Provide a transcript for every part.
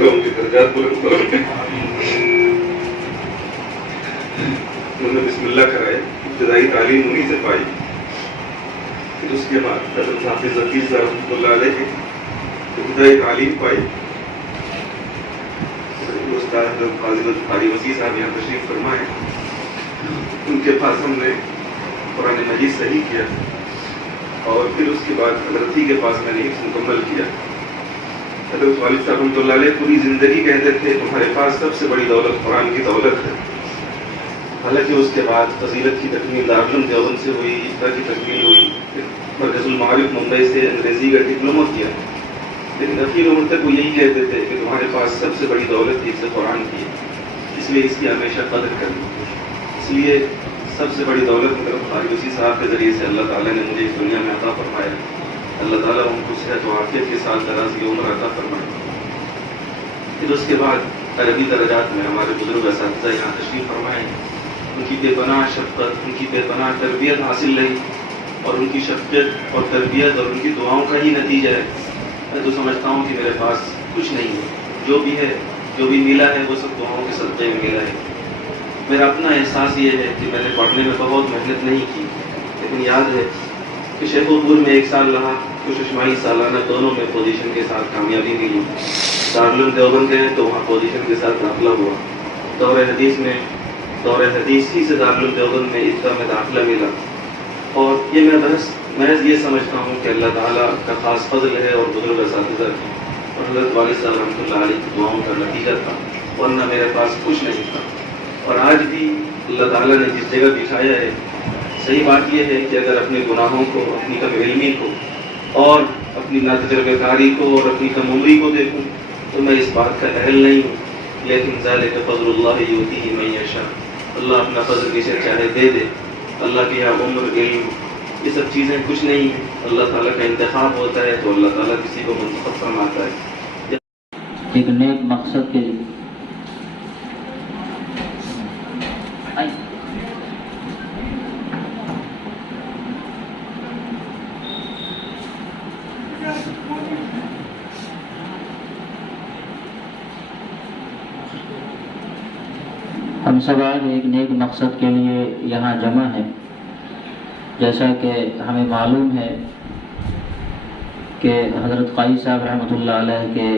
ان کے درجات بلند کرو. انہوں نے بسم اللہ کرائے، ابتدائی تعلیم انہیں سے پائی. پھر اس کے بعد حضرت حافظ حفیظ رحمۃ اللہ علیہ کی ابتدائی تعلیم پائی. استاد حضرت فاضل قاری وسیع صاحب یہاں تشریف فرمائے، ان کے پاس ہم نے قرآن مجید صحیح کیا، اور پھر اس کے بعد حضرت ہی کے پاس میں نے حفظ مکمل کیا. حضرت والد صاحب رحمۃ اللہ علیہ پوری زندگی کہتے تھے تمہارے پاس سب سے بڑی دولت قرآن کی دولت ہے. حالانکہ اس کے بعد فضیلت کی تکمیل دارالعلوم دیوبند سے ہوئی، اقرا کی تکمیل ہوئی، پھر مرکز المعارف ممبئی سے انگریزی کا ڈپلومہ کیا، لیکن اخیر عمر تک وہ یہی کہتے تھے کہ تمہارے پاس سب سے بڑی دولت حفظ قرآن کی ہے، اس لیے اس کی ہمیشہ قدر کرنی. اس لیے سب سے بڑی دولت حضرت قاری وسیع صاحب کے ذریعے سے اللہ تعالیٰ نے مجھے اس دنیا میں عطا فرمایا. اللہ تعالیٰ ان کو صحت و عافیت کے ساتھ درازی عمر عطا فرمائے. پھر اس کے بعد عربی درجات میں ہمارے بزرگ اساتذہ یہاں تشریف فرمائے. ان کی بے پناہ شفقت، ان کی بے پناہ تربیت حاصل رہی، اور ان کی شفقت اور تربیت اور ان کی دعاؤں کا ہی نتیجہ ہے. میں تو سمجھتا ہوں کہ میرے پاس کچھ نہیں ہے، جو بھی ہے، جو بھی ملا ہے وہ سب دعاؤں کے صدقے میں ملا ہے. میرا اپنا احساس یہ ہے کہ میں نے پڑھنے میں بہت محنت نہیں کی، لیکن یاد ہے کہ شیخ پور میں 1 سال رہا، کوششمائی سالانہ دونوں میں پوزیشن کے ساتھ کامیابی ملی. دارالعلوم دیوبند گئے تو وہاں پوزیشن کے ساتھ داخلہ ہوا. دور حدیث ہی سے دارالعلوم دیوبند میں ابتدا میں داخلہ ملا. اور یہ میں محض یہ سمجھتا ہوں کہ اللہ تعالیٰ کا خاص فضل ہے اور بزرگ اساتذہ کی اور حضرت والد صاحب رحمۃ اللہ علیہ کی دعاؤں کا نتیجہ تھا، ورنہ میرے پاس کچھ نہیں تھا. اور آج بھی اللہ تعالیٰ نے جس جگہ بٹھایا ہے، صحیح بات یہ ہے کہ اگر اپنے گناہوں کو، اپنی کم علمی کو اور اپنی ناتجربہ کاری کو اور اپنی کم عمری کو دیکھوں تو میں اس بات کا اہل نہیں ہوں. لیکن ذالک فضل اللہ یؤتیہ من یشاء، اللہ اپنا فضل کسے چاہے دے دے. اللہ کی یہاں عمر، علم، یہ سب چیزیں کچھ نہیں ہیں. اللہ تعالیٰ کا انتخاب ہوتا ہے تو اللہ تعالیٰ کسی کو منتخب فرماتا ہے. ایک نیک مقصد کے لیے ہم سب آج ایک نیک مقصد کے لیے یہاں جمع ہیں. جیسا کہ ہمیں معلوم ہے کہ حضرت قاری صاحب رحمۃ اللہ علیہ کے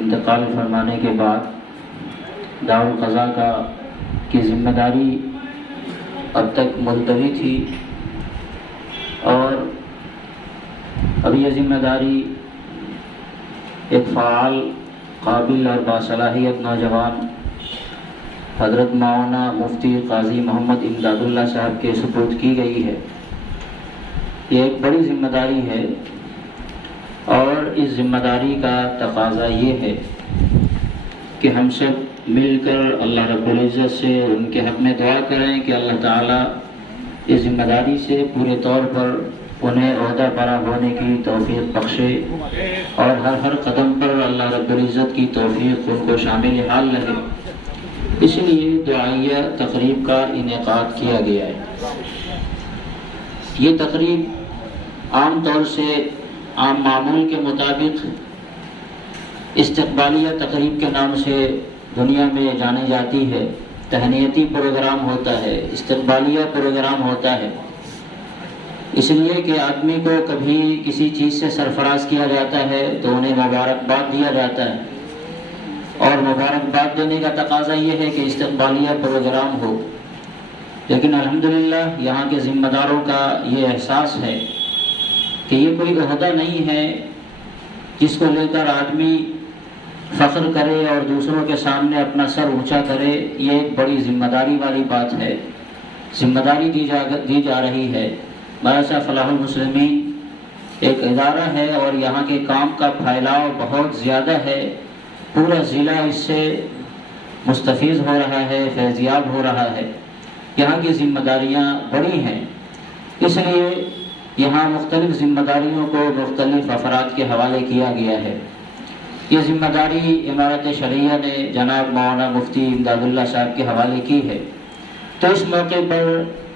انتقال فرمانے کے بعد دارالقضا کی ذمہ داری اب تک ملتوی تھی، اور اب یہ ذمہ داری ایک فعال، قابل اور باصلاحیت نوجوان حضرت مولانا مفتی قاضی محمد امداد اللہ صاحب کے سپرد کی گئی ہے. یہ ایک بڑی ذمہ داری ہے، اور اس ذمہ داری کا تقاضا یہ ہے کہ ہم سب مل کر اللہ رب العزت سے ان کے حق میں دعا کریں کہ اللہ تعالیٰ اس ذمہ داری سے پورے طور پر انہیں عہدہ برا ہونے کی توفیق بخشے، اور ہر قدم پر اللہ رب العزت کی توفیق ان کو شامل حال رہے. اس لیے دعائیہ تقریب کا انعقاد کیا گیا ہے. یہ تقریب عام طور سے عام معمول کے مطابق استقبالیہ تقریب کے نام سے دنیا میں جانی جاتی ہے. تہنیتی پروگرام ہوتا ہے، استقبالیہ پروگرام ہوتا ہے، اس لیے کہ آدمی کو کبھی کسی چیز سے سرفراز کیا جاتا ہے تو انہیں مبارکباد دیا جاتا ہے، اور مبارکباد دینے کا تقاضا یہ ہے کہ استقبالیہ پروگرام ہو. لیکن الحمدللہ یہاں کے ذمہ داروں کا یہ احساس ہے کہ یہ کوئی عہدہ نہیں ہے جس کو لے کر آدمی فخر کرے اور دوسروں کے سامنے اپنا سر اونچا کرے. یہ ایک بڑی ذمہ داری والی بات ہے، ذمہ داری دی جا رہی ہے. مدرسہ فلاح المسلمین ایک ادارہ ہے اور یہاں کے کام کا پھیلاؤ بہت زیادہ ہے، پورا ضلع اس سے مستفیض ہو رہا ہے، فیضیاب ہو رہا ہے۔ یہاں کی ذمہ داریاں بڑی ہیں، اس لیے یہاں مختلف ذمہ داریوں کو مختلف افراد کے حوالے کیا گیا ہے۔ یہ ذمہ داری امارت شرعیہ نے جناب مولانا مفتی امداد اللہ صاحب کے حوالے کی ہے۔ تو اس موقع پر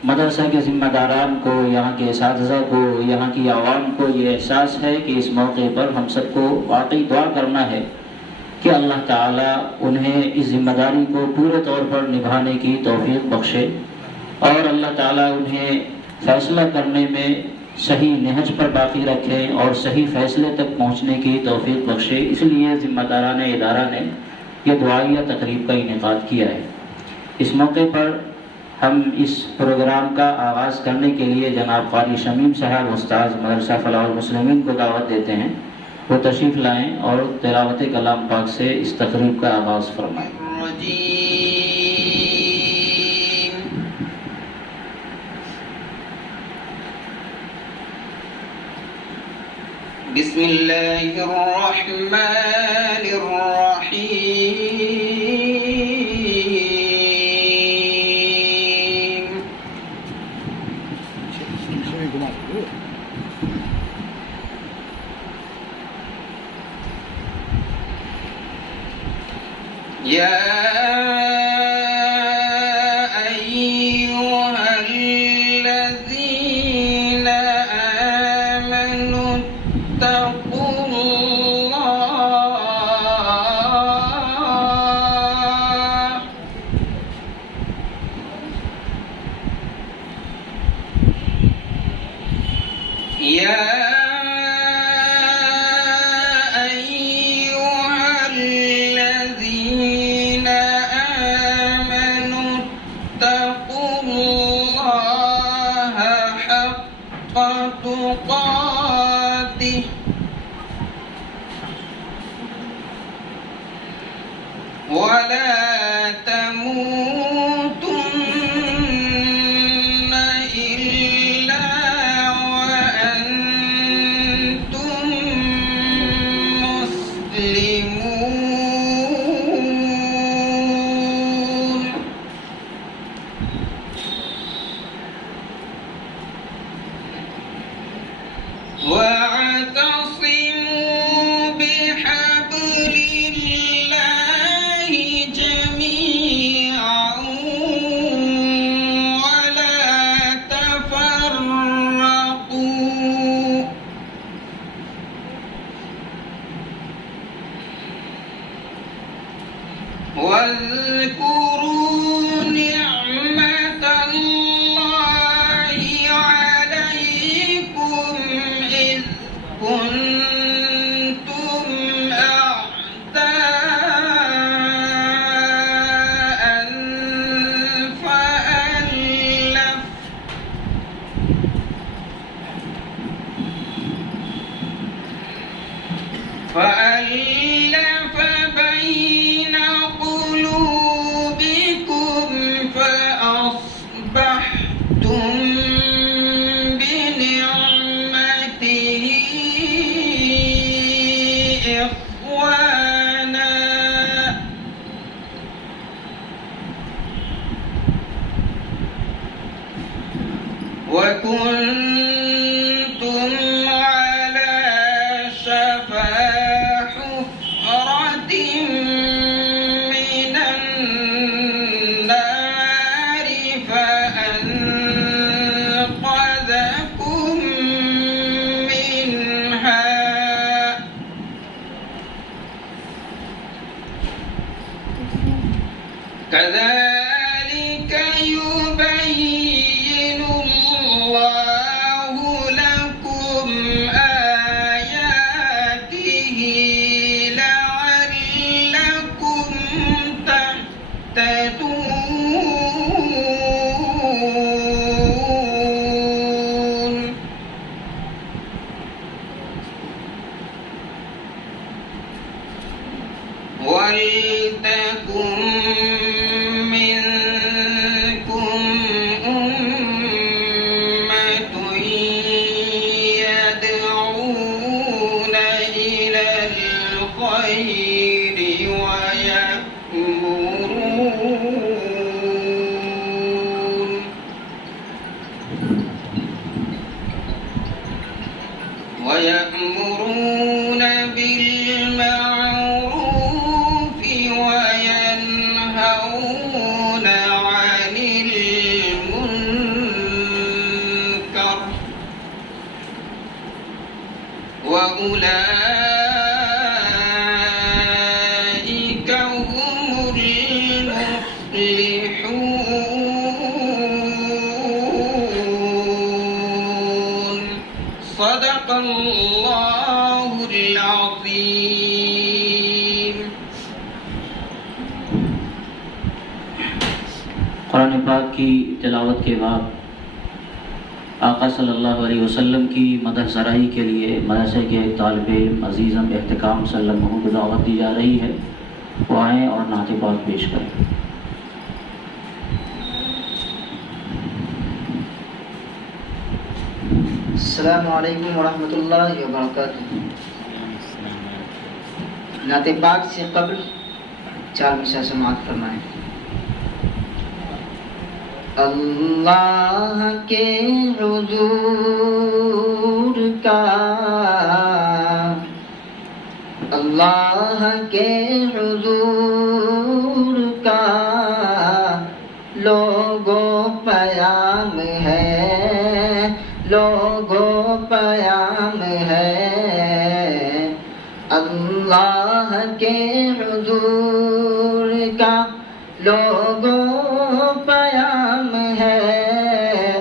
مدرسہ کے ذمہ داران کو، یہاں کے اساتذہ کو، یہاں کی عوام کو یہ احساس ہے کہ اس موقع پر ہم سب کو واقعی دعا کرنا ہے کہ اللہ تعالیٰ انہیں اس ذمہ داری کو پورے طور پر نبھانے کی توفیق بخشے، اور اللہ تعالیٰ انہیں فیصلہ کرنے میں صحیح نہج پر باقی رکھیں اور صحیح فیصلے تک پہنچنے کی توفیق بخشے۔ اس لیے ذمہ داران ادارہ نے یہ دعائیہ تقریب کا انعقاد کیا ہے۔ اس موقع پر ہم اس پروگرام کا آغاز کرنے کے لیے جناب قاری شمیم صاحب استاذ مدرسہ فلاح المسلمین کو دعوت دیتے ہیں، وہ تشریف لائیں اور تلاوت کلام پاک سے اس تقریب کا آغاز فرمائیں۔ بسم اللہ الرحمن الرحیم یا ولا تموتن إلا وأنتم مسلمون واعتصموا بحبل الله جميعا ولا تفرقوا واذكروا نعمة الله عليكم إذ كنتم أعداء فألف بين قلوبكم فأصبحتم بنعمته إخوانا وكنتم على شفا حفرة من النار فأنقذكم منها كذلك يبين الله لكم آياته لعلكم تهتدون ولتكن منكم أمة يدعون يأمرون بالمعروف وينهون عن المنكر وأولئك هم المفلحون. صدق الله العظيم. قرآن پاک کی تلاوت کے بعد آقا صلی اللہ علیہ وسلم کی مدح سرائی کے لیے مدرسے کے ایک طالب علم عزیزم احتکام صلی اللہ علیہ وسلم کو دعوت دی جا رہی ہے، وہ آئیں اور نعت پاک پیش کریں۔ السلام علیکم ورحمۃ اللہ وبرکاتہ۔ نعت پاک سے قبل 4 مصرع سماعت فرمائیں۔ اللہ کے حضور کا، اللہ کے حضور کا لوگوں پیام ہے، لوگوں پیام ہے۔ اللہ کے حضور کا لوگوں پیام ہے،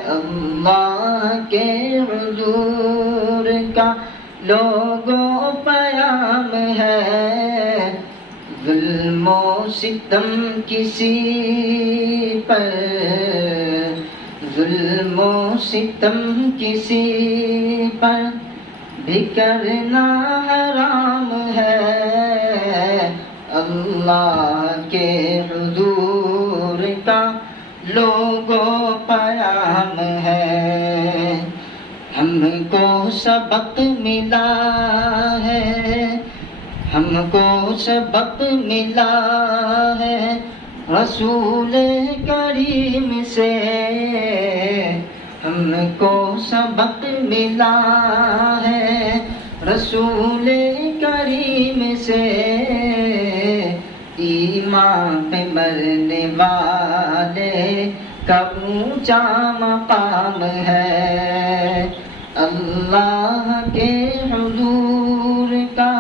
اللہ کے حضور کا لوگوں پیام ہے۔ ظلم و ستم کسی پر، ظلم و ستم کسی پر بھی کرنا حرام ہے۔ اللہ کے حضور کا لوگوں پیام ہے۔ ہم کو سبق ملا ہے، ہم کو سبق ملا ہے رسول کریم سے، ہم کو سبق ملا ہے رسول کریم سے۔ ایمان پہ مرنے والے کا اونچا مقام ہے۔ اللہ کے حضور کا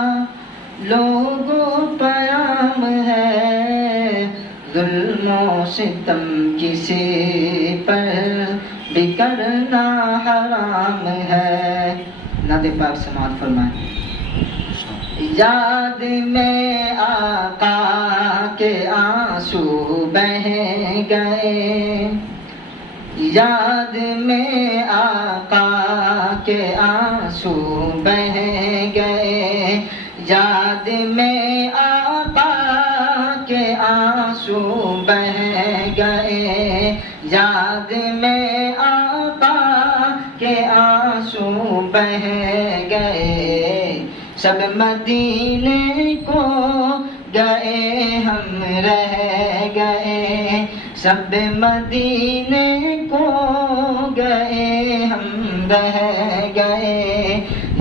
لوگوں پیام ہے۔ ظلم و ستم کسی پر بھی کرنا حرام ہے۔ نعت پاک سماعت فرمائیں۔ یاد میں آقا کے آنسو بہہ گئے، یاد میں آقا کے آنسو بہہ گئے، یاد میں آقا کے آنسو بہہ گئے، یاد میں آقا کے آنسو بہہ گئے۔ سب مدینے کو گئے ہم رہ گئے، سب مدینے کو گئے ہم رہ گئے،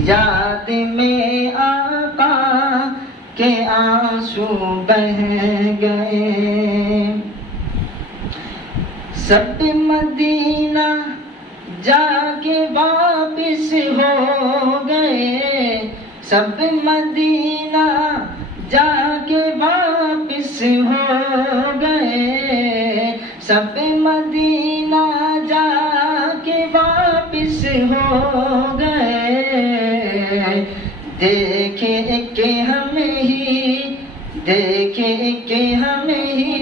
یاد میں آقا کے آنسو بہہ گئے۔ سب مدینہ جا کے واپس ہو گئے، سب مدینہ جا کے واپس ہو گئے، سب مدینہ جا کے واپس ہو گئے۔ دیکھے کہ ہم ہی، دیکھے کہ ہم ہی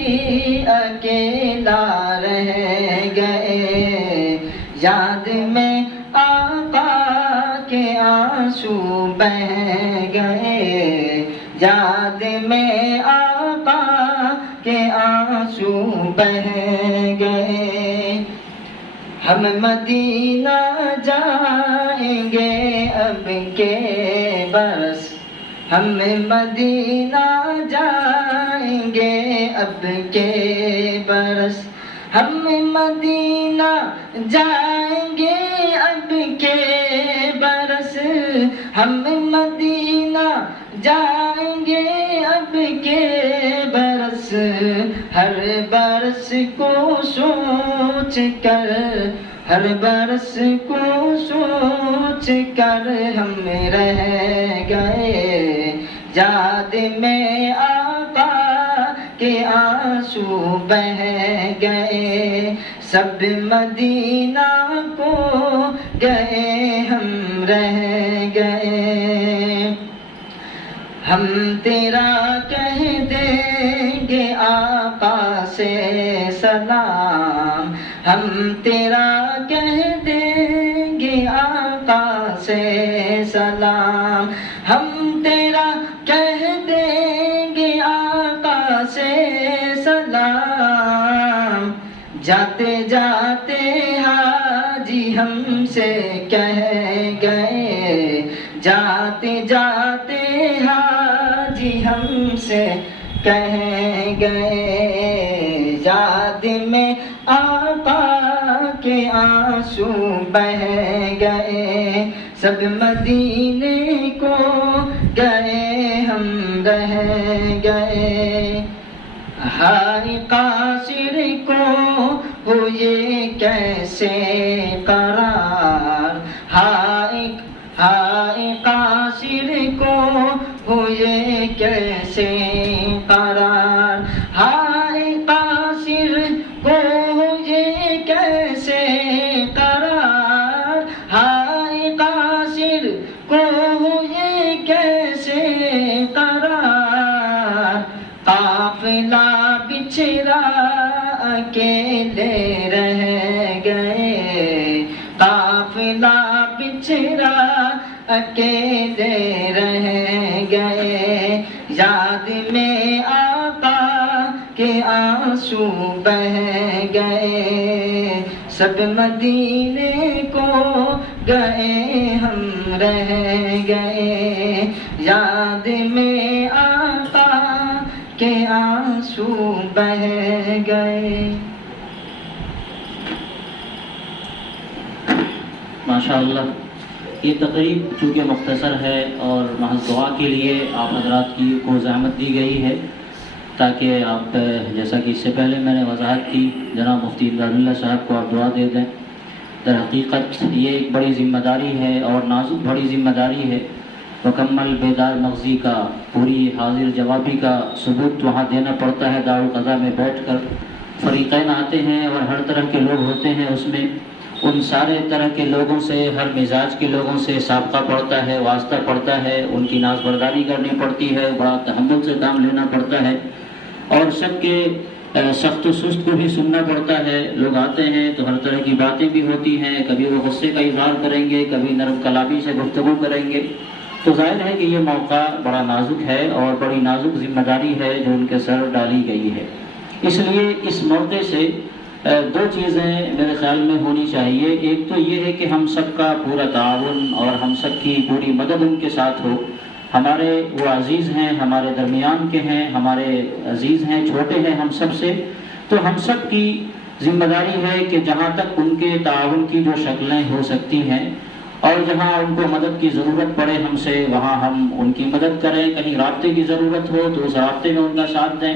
اکیلا رہ گئے، یاد میں آقا کے آنسو بہہ گئے، یاد میں آقا کے آنسو بہہ گئے۔ ہم مدینہ جائیں گے اب کے برس، ہم مدینہ جائیں گے اب کے برس، ہم مدینہ جائیں گے اب کے برس، ہم مدینہ جائیں گے اب کے برس، ہر برس کو سوچ کر، ہر برس کو سوچ کر ہم رہ گئے، یاد میں آقا کے آنسو بہہ گئے، سب مدینہ کو گئے ہم رہ گئے۔ ہم تیرا کہہ دیں گے آقا سے سلام، ہم تیرا کہہ دیں گے آقا سے سلام، ہم تیرا کہہ دیں گے آقا سے سلام، جاتے جاتے حاجی ہم سے کہہ گئے، جاتے جاتے حاجی ہم سے کہہ گئے، یاد میں آقا کے آنسو بہہ گئے، سب مدینے کو گئے ہم رہ گئے۔ ہائے قاصر کو ہوئے کیسے قرار، ہائے قاصر کو ہوئے کیسے قرار، ہائے قاصر کو ہوئے کیسے قرار، ہائے قاصر کو ہوئے کیسے قرار، قافلہ بچھڑا اکیلے رہ گئے، قافلہ بچھڑا اکیلے رہ گئے، یاد میں آقا کے آنسو بہہ گئے، سب مدینے کو گئے ہم رہ گئے، یاد میں آقا کے آنسو بہہ گئے۔ ماشاءاللہ، یہ تقریب چونکہ مختصر ہے اور محض دعا کے لیے آپ حضرات کو زحمت دی گئی ہے، تاکہ آپ جیسا کہ اس سے پہلے میں نے وضاحت کی، جناب مفتی امداد اللہ صاحب کو آپ دعا دے دیں۔ در حقیقت یہ ایک بڑی ذمہ داری ہے اور نازک بڑی ذمہ داری ہے، مکمل بیدار مغزی کا، پوری حاضر جوابی کا ثبوت وہاں دینا پڑتا ہے۔ دارالقضا میں بیٹھ کر فریقین آتے ہیں اور ہر طرح کے لوگ ہوتے ہیں، اس میں ان سارے طرح کے لوگوں سے، ہر مزاج کے لوگوں سے سابقہ پڑتا ہے، واسطہ پڑتا ہے، ان کی ناز برداری کرنی پڑتی ہے، بڑا تحمل سے کام لینا پڑتا ہے، اور سب کے سخت و سست کو بھی سننا پڑتا ہے۔ لوگ آتے ہیں تو ہر طرح کی باتیں بھی ہوتی ہیں، کبھی وہ غصے کا اظہار کریں گے، کبھی نرم کلامی سے گفتگو کریں گے، تو ظاہر ہے کہ یہ موقع بڑا نازک ہے اور بڑی نازک ذمہ داری ہے جو ان کے سر ڈالی گئی ہے۔ اس لیے اس موقع سے دو چیزیں میرے خیال میں ہونی چاہیے۔ ایک تو یہ ہے کہ ہم سب کا پورا تعاون اور ہم سب کی پوری مدد ان کے ساتھ ہو۔ ہمارے وہ عزیز ہیں، ہمارے درمیان کے ہیں، ہمارے عزیز ہیں، چھوٹے ہیں ہم سب سے، تو ہم سب کی ذمہ داری ہے کہ جہاں تک ان کے تعاون کی جو شکلیں ہو سکتی ہیں اور جہاں ان کو مدد کی ضرورت پڑے ہم سے، وہاں ہم ان کی مدد کریں۔ کہیں رابطے کی ضرورت ہو تو اس رابطے میں ان کا ساتھ دیں،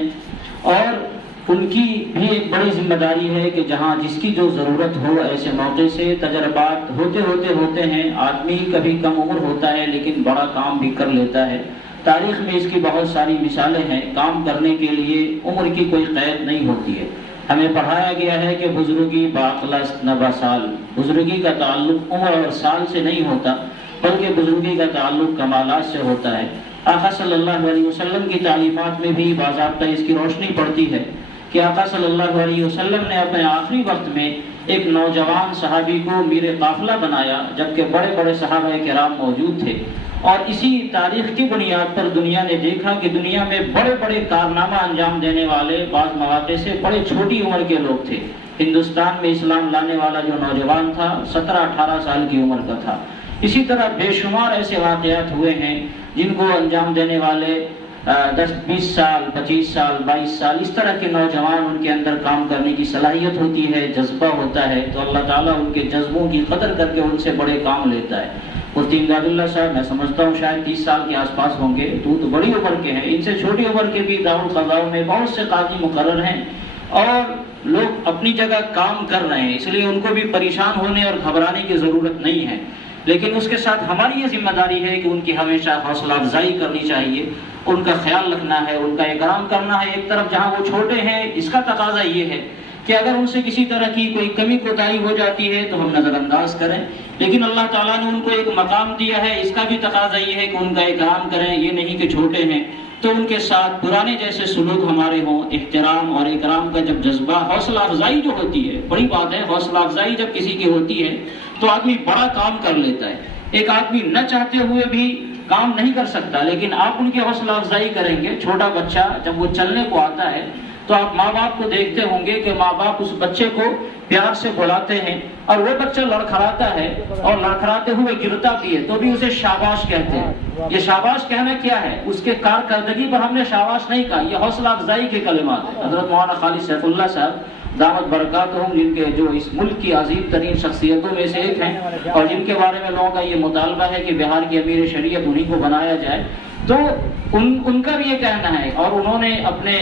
اور ان کی بھی ایک بڑی ذمہ داری ہے کہ جہاں جس کی جو ضرورت ہو، ایسے موقع سے تجربات ہوتے ہیں۔ آدمی کبھی کم عمر ہوتا ہے لیکن بڑا کام بھی کر لیتا ہے۔ تاریخ میں اس کی بہت ساری مثالیں ہیں۔ کام کرنے کے لیے عمر کی کوئی قید نہیں ہوتی ہے۔ ہمیں پڑھایا گیا ہے کہ بزرگی باقلست نبا سال، بزرگی کا تعلق عمر اور سال سے نہیں ہوتا، بلکہ بزرگی کا تعلق کمالات سے ہوتا ہے۔ آقا صلی اللہ علیہ وسلم کی تعلیمات میں بھی باضابطہ اس کی روشنی پڑتی ہے کہ آقا صلی اللہ علیہ وسلم نے اپنے آخری وقت میں ایک نوجوان صحابی کو میر قافلہ بنایا، جبکہ بڑے بڑے صحابہ کرام موجود تھے، اور اسی تاریخ کی بنیاد پر دنیا نے دیکھا کہ دنیا میں بڑے بڑے کارنامہ انجام دینے والے بعض مواقع سے بڑے چھوٹی عمر کے لوگ تھے۔ ہندوستان میں اسلام لانے والا جو نوجوان تھا 17-18 سال کی عمر کا تھا۔ اسی طرح بے شمار ایسے واقعات ہوئے ہیں جن کو انجام دینے والے 10-20 سال، 25 سال، 22 سال، اس طرح کے نوجوان، ان کے اندر کام کرنے کی صلاحیت ہوتی ہے، جذبہ ہوتا ہے، تو اللہ تعالیٰ ان کے جذبوں کی قدر کر کے ان سے بڑے کام لیتا ہے۔ मुफ्ती इमदादुल्लाह साहब मैं समझता हूँ शायद 30 साल के आसपास होंगे, तो बड़ी उम्र के हैं। इनसे छोटी उम्र के भी दारुल क़ज़ा में बहुत से काजी मुकर्रर हैं और लोग अपनी जगह काम कर रहे हैं, इसलिए उनको भी परेशान होने और घबराने की ज़रूरत नहीं है। लेकिन उसके साथ हमारी ये जिम्मेदारी है कि उनकी हमेशा हौसला अफजाई करनी चाहिए, उनका ख्याल रखना है, उनका इकराम करना है। एक तरफ जहाँ वो छोटे हैं, इसका तकाजा ये है कि अगर उनसे किसी तरह की कोई कमी कोताही हो जाती है तो हम नज़रअंदाज करें, लेकिन अल्लाह ताला ने उनको एक मकाम दिया है, इसका भी तकाजा ये है कि उनका इकराम करें। ये नहीं कि छोटे हैं तो उनके साथ पुराने जैसे सुलूक हमारे हों। एहतराम और इकराम का जब जज्बा, हौसला अफजाई जो होती है, बड़ी बात है, हौसला अफजाई जब किसी की होती है तो आदमी बड़ा काम कर लेता है। एक आदमी न चाहते हुए भी काम नहीं कर सकता, लेकिन आप उनकी हौसला अफजाई करेंगे। छोटा बच्चा जब वो चलने को आता है तो आप माँ बाप को देखते होंगे कि माँ बाप उस बच्चे को प्यार से बुलाते हैं और वो बच्चा लड़खड़ाता है और लड़खड़ाते हुए गिरता भी है तो भी उसे शाबाश कहते हैं। ये शाबाश कहना क्या है? उसके कारकर्दगी पर हमने शाबाश नहीं कहा, ये हौसला अफजाई के कलिमात है। हज़रत मौलाना खालिद सैफुल्लाह साहब दामत बरकातहुम, जिनके जो इस मुल्क की अजीम तरीन शख्सियतों में से एक हैं और जिनके बारे में लोगों का ये मुतालबा है कि बिहार की अमीर शरीयत उन्हीं को बनाया जाए, तो उनका भी ये कहना है और उन्होंने अपने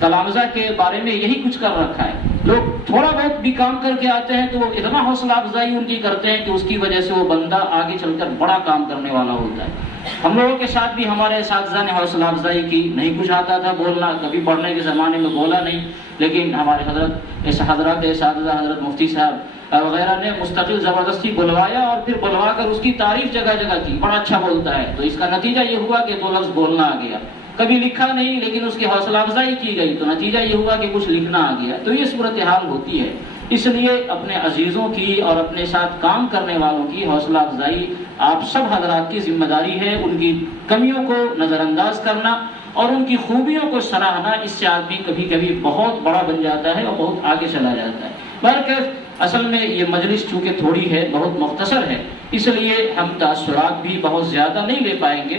तलामज़ा के बारे में यही कुछ कर रखा है। लोग थोड़ा बहुत भी काम करके आते हैं तो वो इतना हौसला अफजाई उनकी करते हैं कि उसकी वजह से वो बंदा आगे चलकर बड़ा काम करने वाला होता है। हम लोगों के साथ भी हमारे साथीज़ा ने हौसला अफजाई की, नहीं कुछ आता था बोलना, कभी पढ़ने के ज़माने में बोला नहीं, लेकिन हमारे हज़रत हज़रत मुफ्ती साहब वगैरह ने मुस्तकिल ज़बरदस्ती बुलवाया और फिर बुलवा कर उसकी तारीफ जगह जगह की, बड़ा अच्छा बोलता है। तो इसका नतीजा ये हुआ कि 2 लफ्ज़ बोलना आ गया, कभी लिखा नहीं लेकिन उसकी हौसला अफजाई की गई तो नतीजा ये हुआ कि कुछ लिखना आ गया। तो ये सूरत हाल होती है। इसलिए अपने अजीज़ों की और अपने साथ काम करने वालों की हौसला अफजाई आप सब हजरात की जिम्मेदारी है। उनकी कमियों को नज़रअंदाज करना और उनकी खूबियों को सराहना, इससे आदमी कभी कभी बहुत बड़ा बन जाता है और बहुत आगे चला जाता है। बहरकैफ असल में ये मजलिस चूँकि थोड़ी है, बहुत मुख्तसर है, इसलिए हम तासुरात भी बहुत ज़्यादा नहीं ले पाएंगे।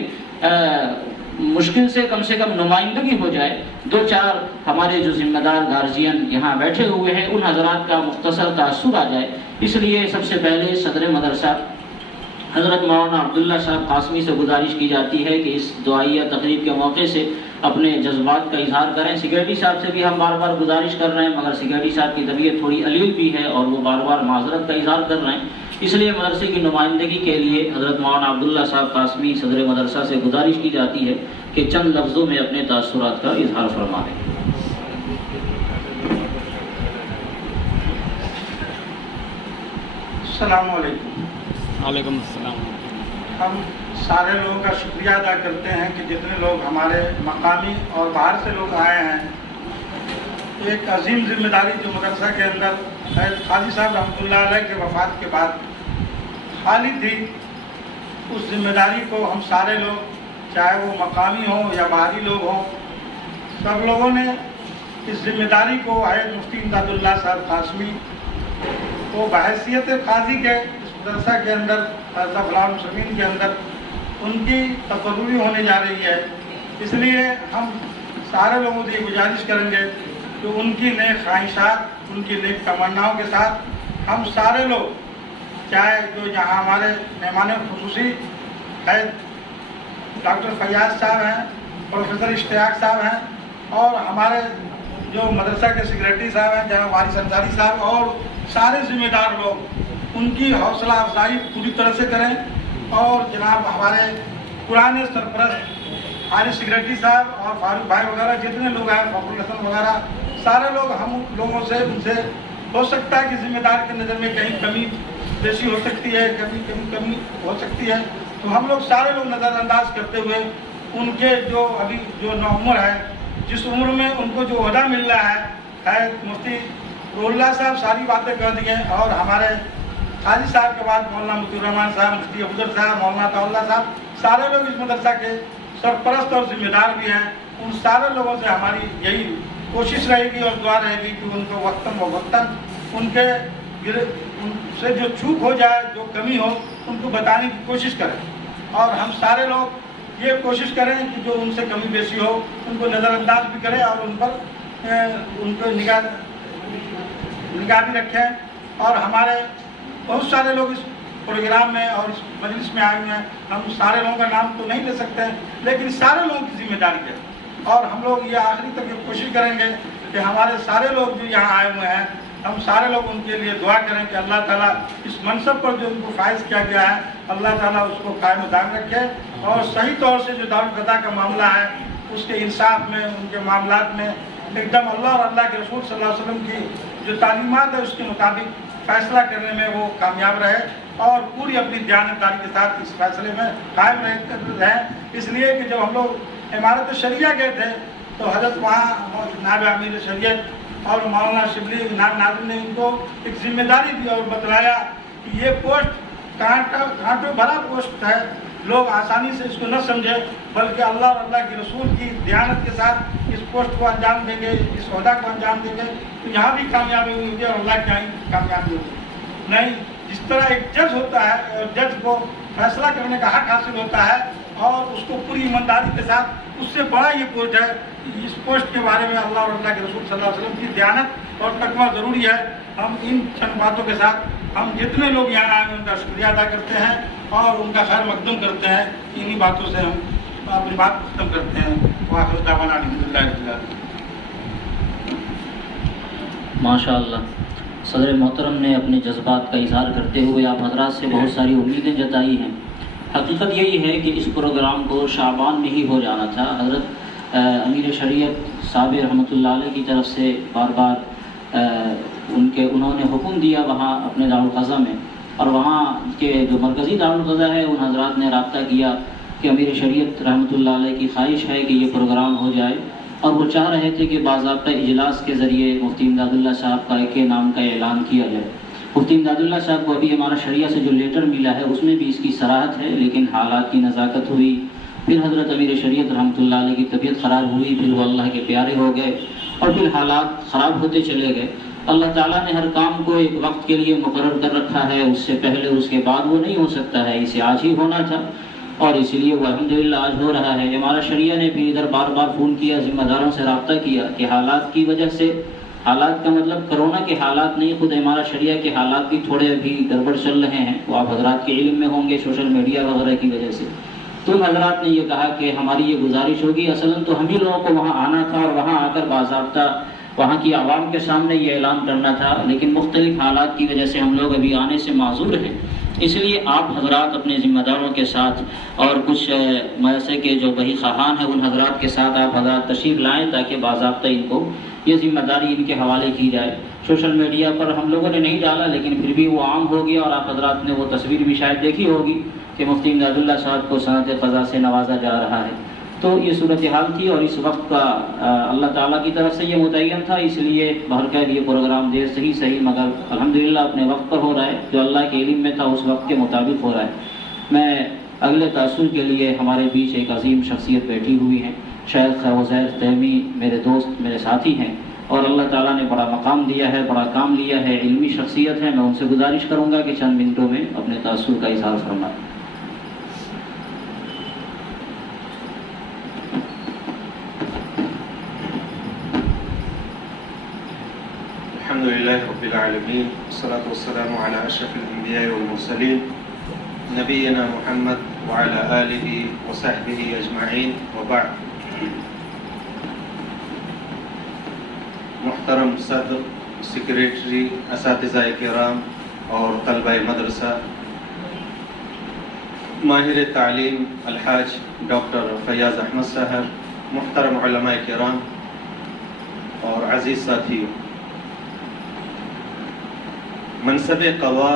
मुश्किल से कम नुमाइंदगी हो जाए, 2-4 हमारे जो जिम्मेदार गार्जियन यहाँ बैठे हुए हैं उन हजरात का मुख्तसर तासुर आ जाए। इसलिए सबसे पहले सदर मदरसा हज़रत मौलाना अब्दुल्ला साहब कासमी से गुजारिश की जाती है कि इस दुआइया तकरीब के मौके से अपने जज्बात का इजहार करें। सेक्रेटरी साहब से भी हम बार बार गुजारिश कर रहे हैं, मगर सेक्रेटरी साहब की तबीयत थोड़ी अलील भी है और वो बार बार माजरत का इजहार कर रहे हैं। इसलिए मदरसे की नुमाइंदगी के लिए हज़रत मौलाना अब्दुल्ला साहब कासमी सदर मदरसा से गुजारिश की जाती है कि चंद लफ्ज़ों में अपने तासुरात का इजहार फरमाएं। अस्सलाम वालेकुम। वालेकुम अस्सलाम। हम सारे लोगों का शुक्रिया अदा करते हैं कि जितने लोग हमारे मकामी और बाहर से लोग आए हैं। एक अजीम जिम्मेदारी जो मदरसा के अंदर खालिद साहब रहमतुल्लाह अलैह के वफ़ात के बाद खाली थी, उस जिम्मेदारी को हम सारे लोग, चाहे वो मकामी हों या बाहरी लोग हों, सब लोगों ने इस जिम्मेदारी को मुफ्ती इमदादुल्लाह साहब कासमी को बहैसियत काजी के इस मदरसा के अंदर, फलाह मुस्लिमीन के अंदर उनकी तकर्री होने जा रही है। इसलिए हम सारे लोगों से गुजारिश करेंगे कि उनकी नेक ख्वाहिशात, उनकी नेक तमन्नाओं के साथ हम सारे लोग, चाहे जो यहाँ हमारे मेहमान खुसूसी है डॉक्टर फैयाज साहब हैं, प्रोफेसर इश्तियाक साहब हैं और हमारे जो मदरसा के सेक्रेटरी साहब हैं जनाब वारिस अंसारी साहब और सारे जिम्मेदार लोग, उनकी हौसला अफजाई पूरी तरह से करें। और जनाब हमारे पुराने सरपरस्त हारिस सेक्रेटरी साहब और फारूक भाई वगैरह जितने लोग हैं, फखरुल हसन वगैरह, सारे लोग हम लोगों से उनसे हो सकता है कि जिम्मेदार की नज़र में कहीं कमी बेशी हो सकती है, कमी हो सकती है, तो हम लोग सारे लोग नज़रअंदाज करते हुए उनके जो अभी जो नौउम्र है, जिस उम्र में उनको जो ओहदा मिल रहा है मुफ्ती रोल्ला साहब सारी बातें कर दी हैं और हमारे खालिद साहब के बाद मौलाना मुफ्ती साहब, मुफ्ती अफजल साहब, मौलाना ताउल्ला साहब, सारे लोग इस मदरसा के सरपरस्त और जिम्मेदार भी हैं। उन सारे लोगों से हमारी यही कोशिश रहेगी और दुआ रहेगी कि उनको वक्तन व वक्तन उनसे जो चूक हो जाए, जो कमी हो, उनको बताने की कोशिश करें। और हम सारे लोग ये कोशिश करें कि जो उनसे कमी बेशी हो उनको नज़रअंदाज भी करें और उन पर उनको निगाह भी रखें। और हमारे बहुत सारे लोग इस प्रोग्राम में और इस मजलिस में आए हुए हैं, हम सारे लोगों का नाम तो नहीं ले सकते हैं, लेकिन सारे लोगों की जिम्मेदारी है। और हम लोग ये आखिरी तक ये कोशिश करेंगे कि हमारे सारे लोग जो यहाँ आए हुए हैं, हम सारे लोग उनके लिए दुआ करें कि अल्लाह ताला इस मनसब पर जो उनको फाइज किया गया है, अल्लाह ताला उसको कायम दाम रखे और सही तौर से जो दारुल क़ज़ा का मामला है उसके इंसाफ में, उनके मामलात में एकदम अल्लाह और अल्लाह के रसूल सल्लल्लाहु अलैहि वसल्लम की जो तालीमात है उसके मुताबिक फैसला करने में वो कामयाब रहे और पूरी अपनी दयानतदारी के साथ इस फैसले में कायम रहें। इसलिए कि जब हम लोग इमारत शरिया गए थे तो हज़रत वहाँ नायब अमीर शरीयत और मौलाना शिबली नाज़िम ने इनको एक जिम्मेदारी दी और बतलाया कि ये पोस्ट कांटों भरा पोस्ट है, लोग आसानी से इसको न समझे, बल्कि अल्लाह और अल्लाह के रसूल की दयानत के साथ इस पोस्ट को अंजाम देंगे, इस ओहदा को अंजाम देंगे तो यहाँ भी कामयाबी होगी और अल्लाह के यहाँ कामयाबी होगी। नहीं, जिस तरह एक जज होता है और जज को फैसला करने का हक हासिल होता है और उसको पूरी ईमानदारी के साथ, उससे बड़ा ये पोस्ट है। इस पोस्ट के बारे में अल्लाह और अल्लाह के रसूल सल्लल्लाहु अलैहि वसल्लम की दयानत और तकवा ज़रूरी है। हम इन चंद बातों के साथ हम जितने लोग यहाँ आए उनका शुक्रिया अदा करते हैं और उनका खैर मकदूम करते हैं। इन्हीं बातों से हम अपनी बात ख़त्म करते हैं। वाखिर दावाना अल्हम्दुलिल्लाह रब्बिल आलमीन। माशाअल्लाह, सदर मोहतरम ने अपने जज्बात का इजहार करते हुए आप हजरात से बहुत सारी उम्मीदें जताई हैं। हकीकत यही है कि इस प्रोग्राम को शाबान में ही हो जाना था। हज़रत अमीर शरीयत साहब रहमतुल्लाह अलैह की तरफ से बार बार उन्होंने हुक्म दिया वहाँ अपने दारुल क़ज़ा में, और वहाँ के जो मरकज़ी दारुल क़ज़ा है उन हज़रात ने रब्ता किया कि अमीर शरीयत रहमतुल्लाह अलैह की ख्वाहिश है कि ये प्रोग्राम हो जाए, और वो चाह रहे थे कि बाज़ाब्ता इजलास के ज़रिए मुफ्ती इमदादुल्लाह साहब का के नाम का ऐलान किया जाए। मुफ्ती इमदादुल्लाह साहब को अभी हमारा शरिया से जो लेटर मिला है उसमें भी इसकी सराहत है, लेकिन हालात की नज़ाकत हुई, फिर हज़रत अमीर शरीयत रहमतुल्लाह अलैह की तबीयत ख़राब हुई, फिर वो अल्लाह के प्यारे हो गए और फिर हालात ख़राब होते चले गए। अल्लाह ताला ने हर काम को एक वक्त के लिए मुकर्रर कर रखा है, उससे पहले उसके बाद वो नहीं हो सकता है। इसे आज ही होना था और इसीलिए वो अल्हम्दुलिल्लाह आज हो रहा है। हमारा शरिया ने भी इधर बार बार फ़ोन किया, ज़िम्मेदारों से रब्ता किया कि हालात की वजह से, हालात का मतलब कोरोना के हालात नहीं, खुद हमारा शरिया के हालात भी थोड़े अभी गड़बड़ चल रहे हैं। वो आप हजरात के इल्म में होंगे सोशल मीडिया वगैरह की वजह से। तो हजरात ने ये कहा कि हमारी ये गुजारिश होगी, असलन तो हम ही लोगों को वहाँ आना था और वहाँ आकर बाज़ाब्ता वहाँ की आवाम के सामने ये ऐलान करना था, लेकिन मुख्तलिफ हालात की वजह से हम लोग अभी आने से माजूर हैं। इसलिए आप हजरात अपने ज़िम्मेदारों के साथ और कुछ मदरसे के जो बही ख़ाहान हैं उन हजरात के साथ आप हजरात तशरीफ़ लाएँ ताकि बाज़ाब्ता इनको ये ज़िम्मेदारी इनके हवाले की जाए। सोशल मीडिया पर हम लोगों ने नहीं डाला, लेकिन फिर भी वो आम हो गया और आप हजरात ने वो तस्वीर भी शायद देखी होगी कि मुफ्ती इमदादुल्लाह साहब को सनद क़ज़ा से नवाजा जा रहा है। तो ये सूरत हाल थी और इस वक्त का अल्लाह ताला की तरफ से ये मुतय्यन था, इसलिए बहरकैफ ये प्रोग्राम देर से ही सही मगर अल्हम्दुलिल्लाह अपने वक्त पर हो रहा है, जो अल्लाह के इल्म में था उस वक्त के मुताबिक हो रहा है। मैं अगले तासुर के लिए हमारे बीच एक अजीम शख्सियत बैठी हुई हैं, शेख उज़ैर तैमी मेरे दोस्त, मेरे साथी हैं और अल्लाह ताला ने बड़ा मकाम दिया है, बड़ा काम लिया है, इल्मी शख्सियत है। मैं उनसे गुजारिश करूँगा कि चंद मिनटों में अपने तासुर का इज़हार फरमाएं। अल्हम्दुलिल्लाह रब्बिल आलमीन, अस्सलातु वस्सलामु अला अशरफिल अंबिया वल मुरसलीन नबीना मुहम्मद व अला आलिहि व सहबिहि अजमाइन व बाद। मुहतरम सदर, सेक्रेटरी, असातिज़ाए किराम और तलबाए मदरसा, माहिर तालीम अलहाज डॉक्टर फैयाज़ अहमद साहब, मुहतरम उलमाए किराम और अज़ीज़ साथियों, मनसब क़ज़ा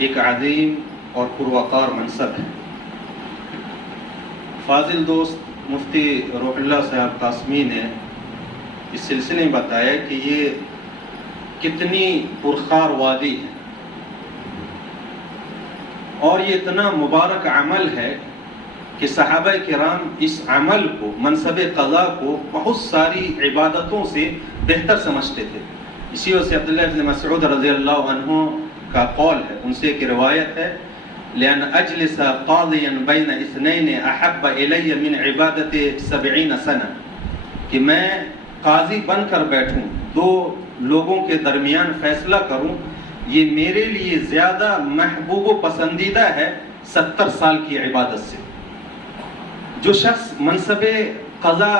एक अज़ीम और पुरवक़ार मनसब है। फाजिल दोस्त मुफ्ती रूहुल्लाह साहब कासमी ने इस सिलसिले में बताया कि ये कितनी पुरखार वादी है और ये इतना मुबारक अमल है कि सहाबा किराम इस अमल को, मनसब क़ज़ा को बहुत सारी इबादतों से बेहतर समझते थे। इसी वजह से अब्दुल्लाह इब्न मसऊद रज़ियल्लाहु अन्हु का कौल है, उनसे एक रिवायत है, लिअन अजलिस क़ाज़ियन बैन इस्नैन अहब्ब इलैय मिन इबादति 70 सना, कि मैं काजी बनकर बैठूं, दो लोगों के दरमियान फैसला करूं, یہ میرے لیے زیادہ محبوب و پسندیدہ ہے 70 سال کی عبادت سے۔ جو شخص منصب قضا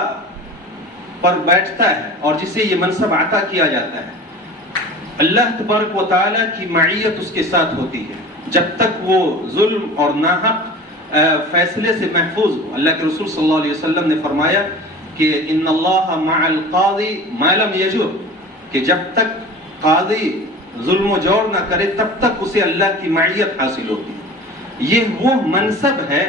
پر بیٹھتا ہے اور جسے یہ منصب عطا کیا جاتا ہے، اللہ تبارک و تعالیٰ کی معیت اس کے ساتھ ہوتی ہے جب تک وہ ظلم اور ناحق فیصلے سے محفوظ ہو۔ اللہ کے رسول صلی اللہ علیہ وسلم نے فرمایا کہ ان اللہ مع القاضی ما لم یجر، کہ جب تک قاضی ظلم و جور نہ کرے تب تک اسے اللہ کی معیت حاصل ہوتی ہے۔ یہ وہ منصب ہے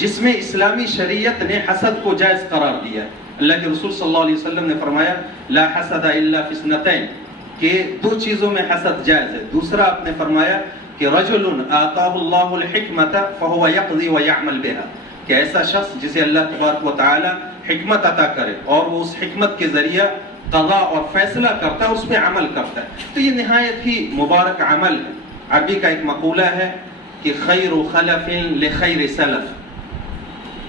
جس میں اسلامی شریعت نے حسد کو جائز قرار دیا ہے۔ اللہ کے رسول صلی اللہ علیہ وسلم نے فرمایا لا حسد الا فی اثنتین، کہ 2 چیزوں میں حسد جائز ہے۔ دوسرا آپ نے فرمایا کہ رجل آتاہ اللہ الحکمت فہو یقضی ویعمل بہا، کہ ایسا شخص جسے اللہ تبارک و تعالی حکمت عطا کرے اور وہ اس حکمت کے ذریعہ قضا اور فیصلہ کرتا ہے، اس پہ عمل کرتا ہے۔ تو یہ نہایت ہی مبارک عمل ہے۔ عربی کا ایک مقولہ ہے کہ خیر خلف لخیر سلف،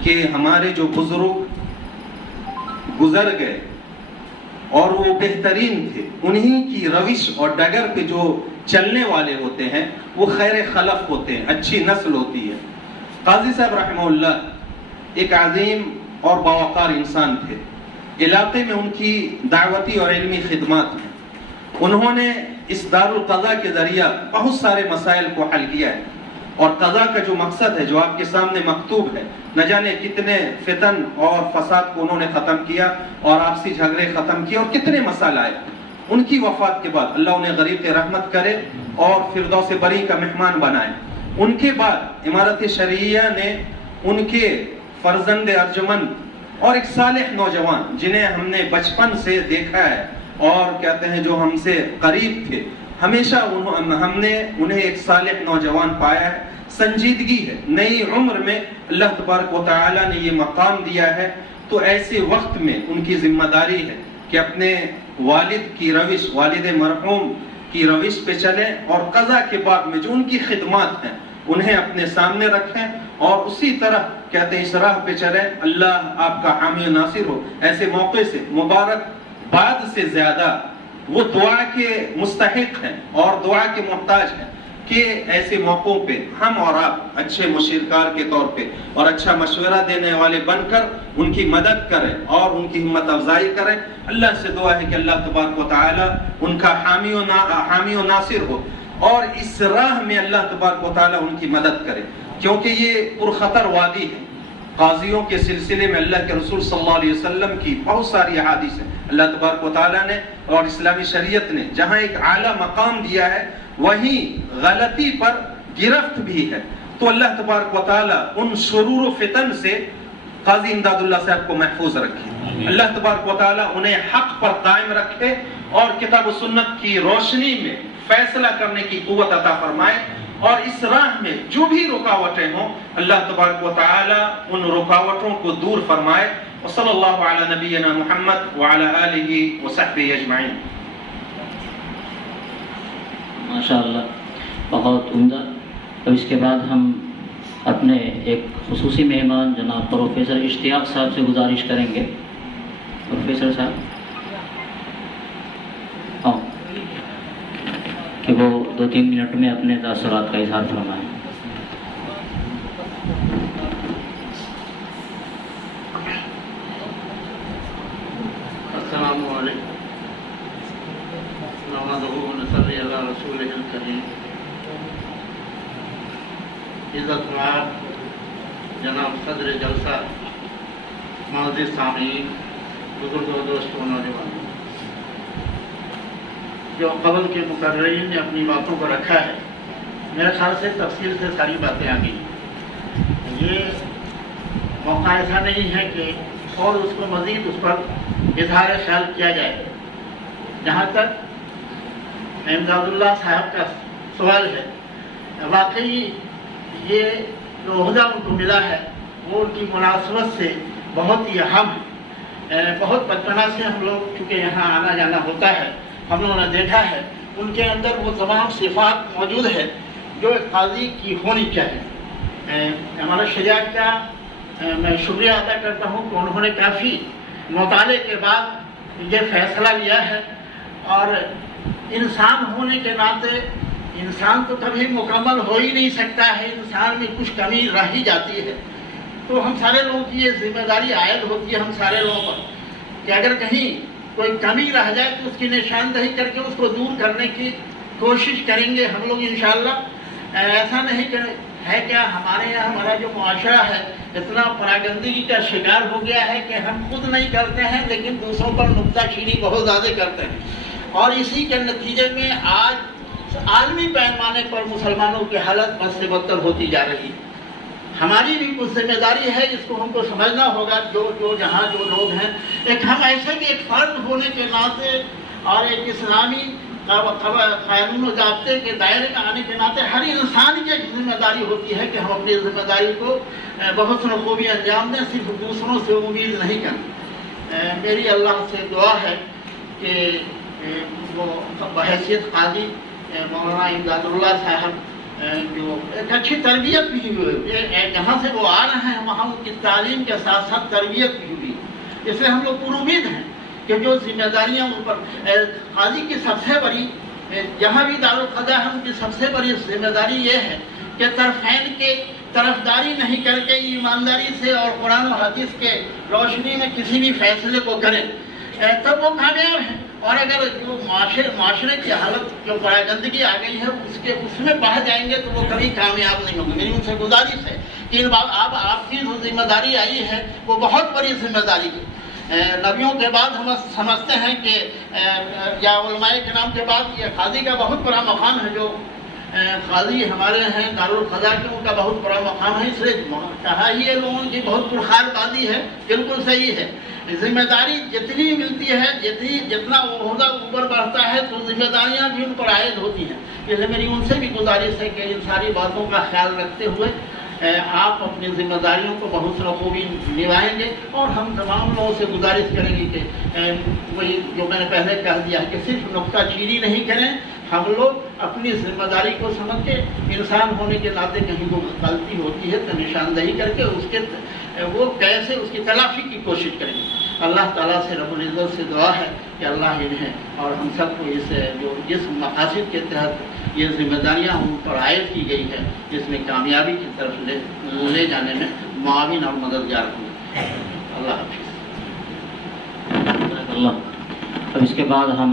کہ ہمارے جو بزرگ گزر گئے اور وہ بہترین تھے، انہی کی روش اور ڈگر پہ جو چلنے والے ہوتے ہیں وہ خیر خلف ہوتے ہیں، اچھی نسل ہوتی ہے۔ قاضی صاحب رحمہ اللہ ایک عظیم اور باوقار انسان تھے۔ علاقے میں ان کی دعوتی اور علمی خدمات ہیں۔ انہوں نے اس دارالقضاء کے ذریعہ بہت سارے مسائل کو حل کیا ہے، اور قضاء کا جو مقصد ہے جو آپ کے سامنے مکتوب ہے، نہ جانے کتنے فتن اور فساد کو انہوں نے ختم کیا اور آپسی جھگڑے ختم کیے اور کتنے مسائل آئے۔ ان کی وفات کے بعد اللہ انہیں غریق رحمت کرے اور فردوس بری کا مہمان بنائے۔ ان کے بعد امارت شرعیہ نے ان کے فرزند ارجمند اور ایک صالح نوجوان جنہیں ہم نے بچپن سے دیکھا ہے اور کہتے ہیں جو ہم سے قریب تھے، ہمیشہ ہم نے انہیں ایک صالح نوجوان پایا ہے، سنجیدگی ہے، نئی عمر میں اللہ تبارک و تعالیٰ نے یہ مقام دیا ہے۔ تو ایسے وقت میں ان کی ذمہ داری ہے کہ اپنے والد کی روش، والد مرحوم کی روش پہ چلیں اور قضا کے بعد میں جو ان کی خدمات ہیں انہیں اپنے سامنے رکھیں اور اسی طرح کہتے ہیں اس راہ پہ چلیں۔ اللہ آپ کا حامی و ناصر ہو۔ ایسے موقع سے مبارک بعد سے زیادہ وہ دعا کے مستحق ہیں اور دعا کے محتاج ہیں کہ ایسے موقعوں پہ ہم اور آپ اچھے مشیرکار کے طور پہ اور اچھا مشورہ دینے والے بن کر ان کی مدد کریں اور ان کی ہمت افزائی کریں۔ اللہ سے دعا ہے کہ اللہ تبارک و تعالی ان کا حامی و ناصر ہو اور اس راہ میں اللہ تبارک و تعالی ان کی مدد کرے، کیونکہ یہ پرخطر وادی ہے۔ قاضیوں کے سلسلے میں اللہ کے رسول صلی اللہ علیہ وسلم کی بہت ساری احادیث ہیں۔ اللہ تبارک و تعالیٰ نے اور اسلامی شریعت نے جہاں ایک اعلیٰ مقام دیا ہے وہیں غلطی پر گرفت بھی ہے۔ تو اللہ تبارک و تعالیٰ ان شرور و فتن سے قاضی امداد اللہ صاحب کو محفوظ رکھے، اللہ تبارک و تعالیٰ انہیں حق پر قائم رکھے اور کتاب و سنت کی روشنی میں فیصلہ کرنے کی قوت عطا فرمائے، اور اس راہ میں جو بھی رکاوٹیں ہوں اللہ تبارک و تعالی ان رکاوٹوں کو دور فرمائے۔ وصلی اللہ علی نبینا محمد وعلی آلہ وصحبہ اجمعین۔ ماشاءاللہ، بہت عمدہ۔ اب اس کے بعد ہم اپنے ایک خصوصی مہمان جناب پروفیسر اشتیاق صاحب سے گزارش کریں گے۔ پروفیسر صاحب کہ وہ 2-3 منٹ میں اپنے تاثرات کا اظہار فرمائیں۔ السلام علیکم، نحمدہ و نصلی علی رسولہ الکریم۔ عزت مآب جناب صدر جلسہ، معزز سامعین، بزرگوں، دوستوں، نوجوانوں، جو قبل کے مقررین نے اپنی باتوں کو رکھا ہے، میرے خیال سے تفصیل سے ساری باتیں آ گئی۔ یہ موقع ایسا نہیں ہے کہ اور اس کو مزید اس پر اظہار خیال کیا جائے۔ جہاں تک امداد اللہ صاحب کا سوال ہے، واقعی یہ جو عہدہ ان کو ملا ہے وہ ان کی مناسبت سے بہت ہی اہم ہے۔ بہت بچپنا سے ہم لوگ چونکہ یہاں آنا جانا ہوتا ہے، ہم لوگوں نے دیکھا ہے ان کے اندر وہ تمام صفات موجود ہے جو ایک قاضی کی ہونی چاہیے۔ ہمارا شریعت کا میں شکریہ ادا کرتا ہوں کہ انہوں نے کافی مطالعے کے بعد یہ فیصلہ لیا ہے، اور انسان ہونے کے ناطے इंसान तो कभी मुकम्मल हो ही नहीं सकता है, इंसान में कुछ कमी रह ही जाती है। तो हम सारे लोगों की ये जिम्मेदारी आयद होती है हम सारे लोगों पर कि अगर कहीं कोई कमी रह जाए तो उसकी निशानदही करके उसको दूर करने की कोशिश करेंगे हम लोग इंशाअल्लाह। ऐसा नहीं है क्या हमारे यहाँ हमारा जो मुआशरा है इतना परागंदगी का शिकार हो गया है कि हम खुद नहीं करते हैं लेकिन दूसरों पर नुक्ताचीनी बहुत ज़्यादा करते हैं, और इसी के नतीजे में आज आलमी पैमाने पर मुसलमानों की हालत बद से बदतर होती जा रही है। हमारी भी कुछ जिम्मेदारी है, इसको हमको समझना होगा। जो जहाँ जो लोग हैं, एक हम ऐसे भी एक फर्द होने के नाते और एक इस्लामी कानून ज़ाब्ते के दायरे में आने के नाते हर इंसान की एक जिम्मेदारी होती है कि हम अपनी जिम्मेदारी को बहुत खूबी अंजाम दें, सिर्फ दूसरों से उम्मीद नहीं करें। मेरी अल्लाह से दुआ है कि वो बहैसियत काजी मौलाना इमदादुल्लाह साहब जो एक अच्छी तरबियत भी हुई, जहाँ से वो आ रहे हैं वहाँ उनकी तालीम के साथ साथ तरबियत भी हुई, इसलिए हम लोग पुरुमीद हैं कि जो जिम्मेदारियाँ उन पर काजी की सबसे बड़ी, जहाँ भी दारुल क़ज़ा है उनकी सबसे बड़ी जिम्मेदारी ये है कि तरफ़ैन के तरफदारी नहीं करके ईमानदारी से और कुरान और हदीस के रोशनी में किसी भी फैसले को करें तब वो कामयाब है। और अगर जो माशरे की हालत जो परागंदगी आ गई है उसमें बह जाएंगे तो वो कभी कामयाब नहीं होंगे। मेरी उनसे गुजारिश है कि अब आपकी जो जिम्मेदारी आई है वो बहुत बड़ी जिम्मेदारी है। नबियों के बाद हम समझते हैं कि या उलमाए के नाम के बाद ये काजी का बहुत बड़ा मकाम है। जो काजी हमारे हैं दारुल क़ज़ा के, उनका बहुत बड़ा मकाम है, इसलिए कहा ही है लोगों की बहुत पुरखार बाजी है, बिल्कुल सही है। जिम्मेदारी जितनी मिलती है, जितना ओहदा ऊपर बढ़ता है तो जिम्मेदारियां भी उन पर आयद होती हैं। इसलिए मेरी उनसे भी गुजारिश है कि इन सारी बातों का ख्याल रखते हुए आप अपनी जिम्मेदारियों को बहुत खूबी निभाएंगे। और हम तमाम लोगों से गुजारिश करेंगे कि वही जो मैंने पहले कह दिया है कि सिर्फ नुक्ताचीनी नहीं करें, हम लोग अपनी जिम्मेदारी को समझ के इंसान होने के नाते कहीं वो गलती होती है तो निशानदही करके उसके वो कैसे उसकी तलाफी की कोशिश करेंगे। अल्लाह ताला से रब्बुल इज़्ज़त से दुआ है कि अल्लाह इन्हें और हम सबको जिस मकासद के तहत ये जिम्मेदारियाँ उन पर आयद की गई है जिसमें कामयाबी की तरफ ले जाने में मुआविन और मददगार हों। अल्लाह हाफ़िज़। अब इसके बाद हम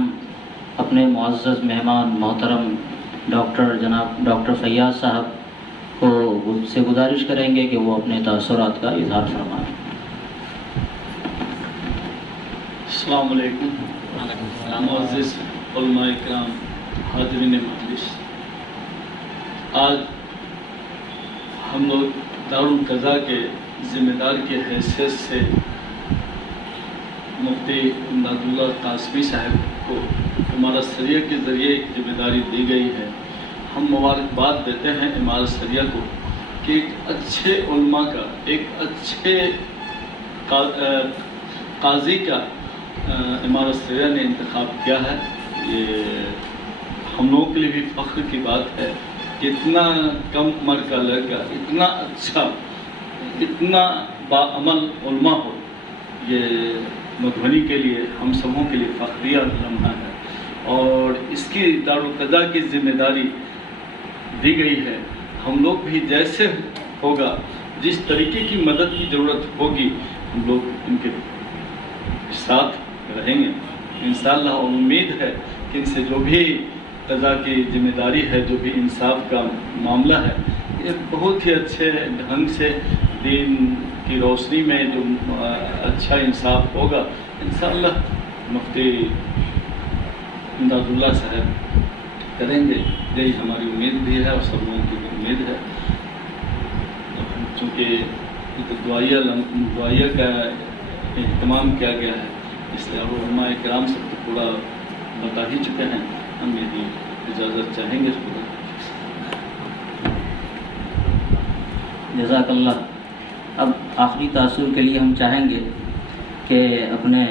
अपने मुअज़्ज़ज़ मेहमान मोहतरम जनाब डॉक्टर फ़ैयाज़ साहब को से गुजारिश करेंगे कि वो अपने तासुरात का इज़हार फरमाएँ। अस्सलाम वालेकुम मुअज़्ज़िज़ उलमाए किराम, हाज़रीन मजलिस, आज हम लोग दारुल क़ज़ा के ज़िम्मेदार की हैसियत से मुफ्ती इमदादुल्लाह कासमी साहब को इमारत सरिया के ज़रिए एक जिम्मेदारी दी गई है। हम मुबारकबाद देते हैं इमारत सरिया को कि एक अच्छे उलमा का, एक अच्छे काजी का इमारत सरिया ने इंतखाब किया है। ये हम लोगों के लिए भी फ़ख्र की बात है कि इतना कम उम्र का लड़का इतना अच्छा, इतना बाअमल उलमा हो, ये मधुबनी के लिए, हम सबों के लिए फ़ख्रिया लम्हा है। और इसकी दारुल क़ज़ा की ज़िम्मेदारी दी गई है। हम लोग भी जैसे होगा, जिस तरीके की मदद की ज़रूरत होगी, हम लोग इनके साथ रहेंगे इंशाअल्लाह। और उम्मीद है कि इनसे जो भी क़ज़ा की ज़िम्मेदारी है, जो भी इंसाफ का मामला है, ये बहुत ही अच्छे ढंग से दीन की रोशनी में जो अच्छा इंसाफ होगा इंशाअल्लाह मुफ्ती इमदादुल्लाह साहब करेंगे। यही हमारी उम्मीद भी है और सब लोगों की उम्मीद है। चूँकि दुआया का एहतमाम किया गया है, इसलिए अब उलमाए किराम सब तो पूरा बता ही चुके हैं। हम यदि इजाज़त चाहेंगे खुदा। जज़ाकल्लाह। अब आखिरी तासुर के लिए हम चाहेंगे कि अपने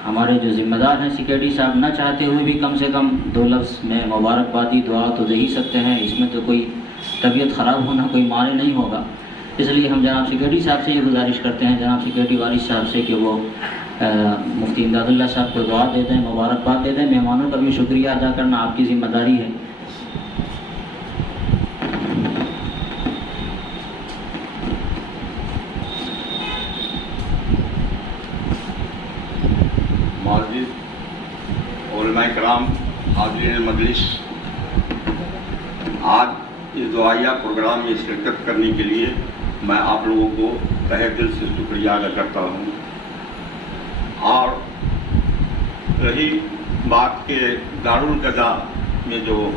हमारे जो ज़िम्मेदार हैं सिक्योरिटी साहब, ना चाहते हुए भी कम से कम 2 लफ्ज़ में मुबारकबादी दुआ तो दे ही सकते हैं। इसमें तो कोई तबीयत ख़राब होना कोई माने नहीं होगा। इसलिए हम जनाब सिक्योरिटी साहब से ये गुजारिश करते हैं, जनाब सिक्योरिटी वारिस साहब से, कि वो मुफ्ती इमदादुल्लाह साहब को दुआ दे दें, मुबारकबाद दे दें। मेहमानों का भी शुक्रिया अदा करना आपकी ज़िम्मेदारी है। کرام، حاضرین مجلس، آج اس دعائیہ پروگرام میں شرکت کرنے کے لیے میں آپ لوگوں کو تہہ دل سے شکریہ ادا کرتا ہوں۔ اور رہی بات کہ دارالقضا میں جو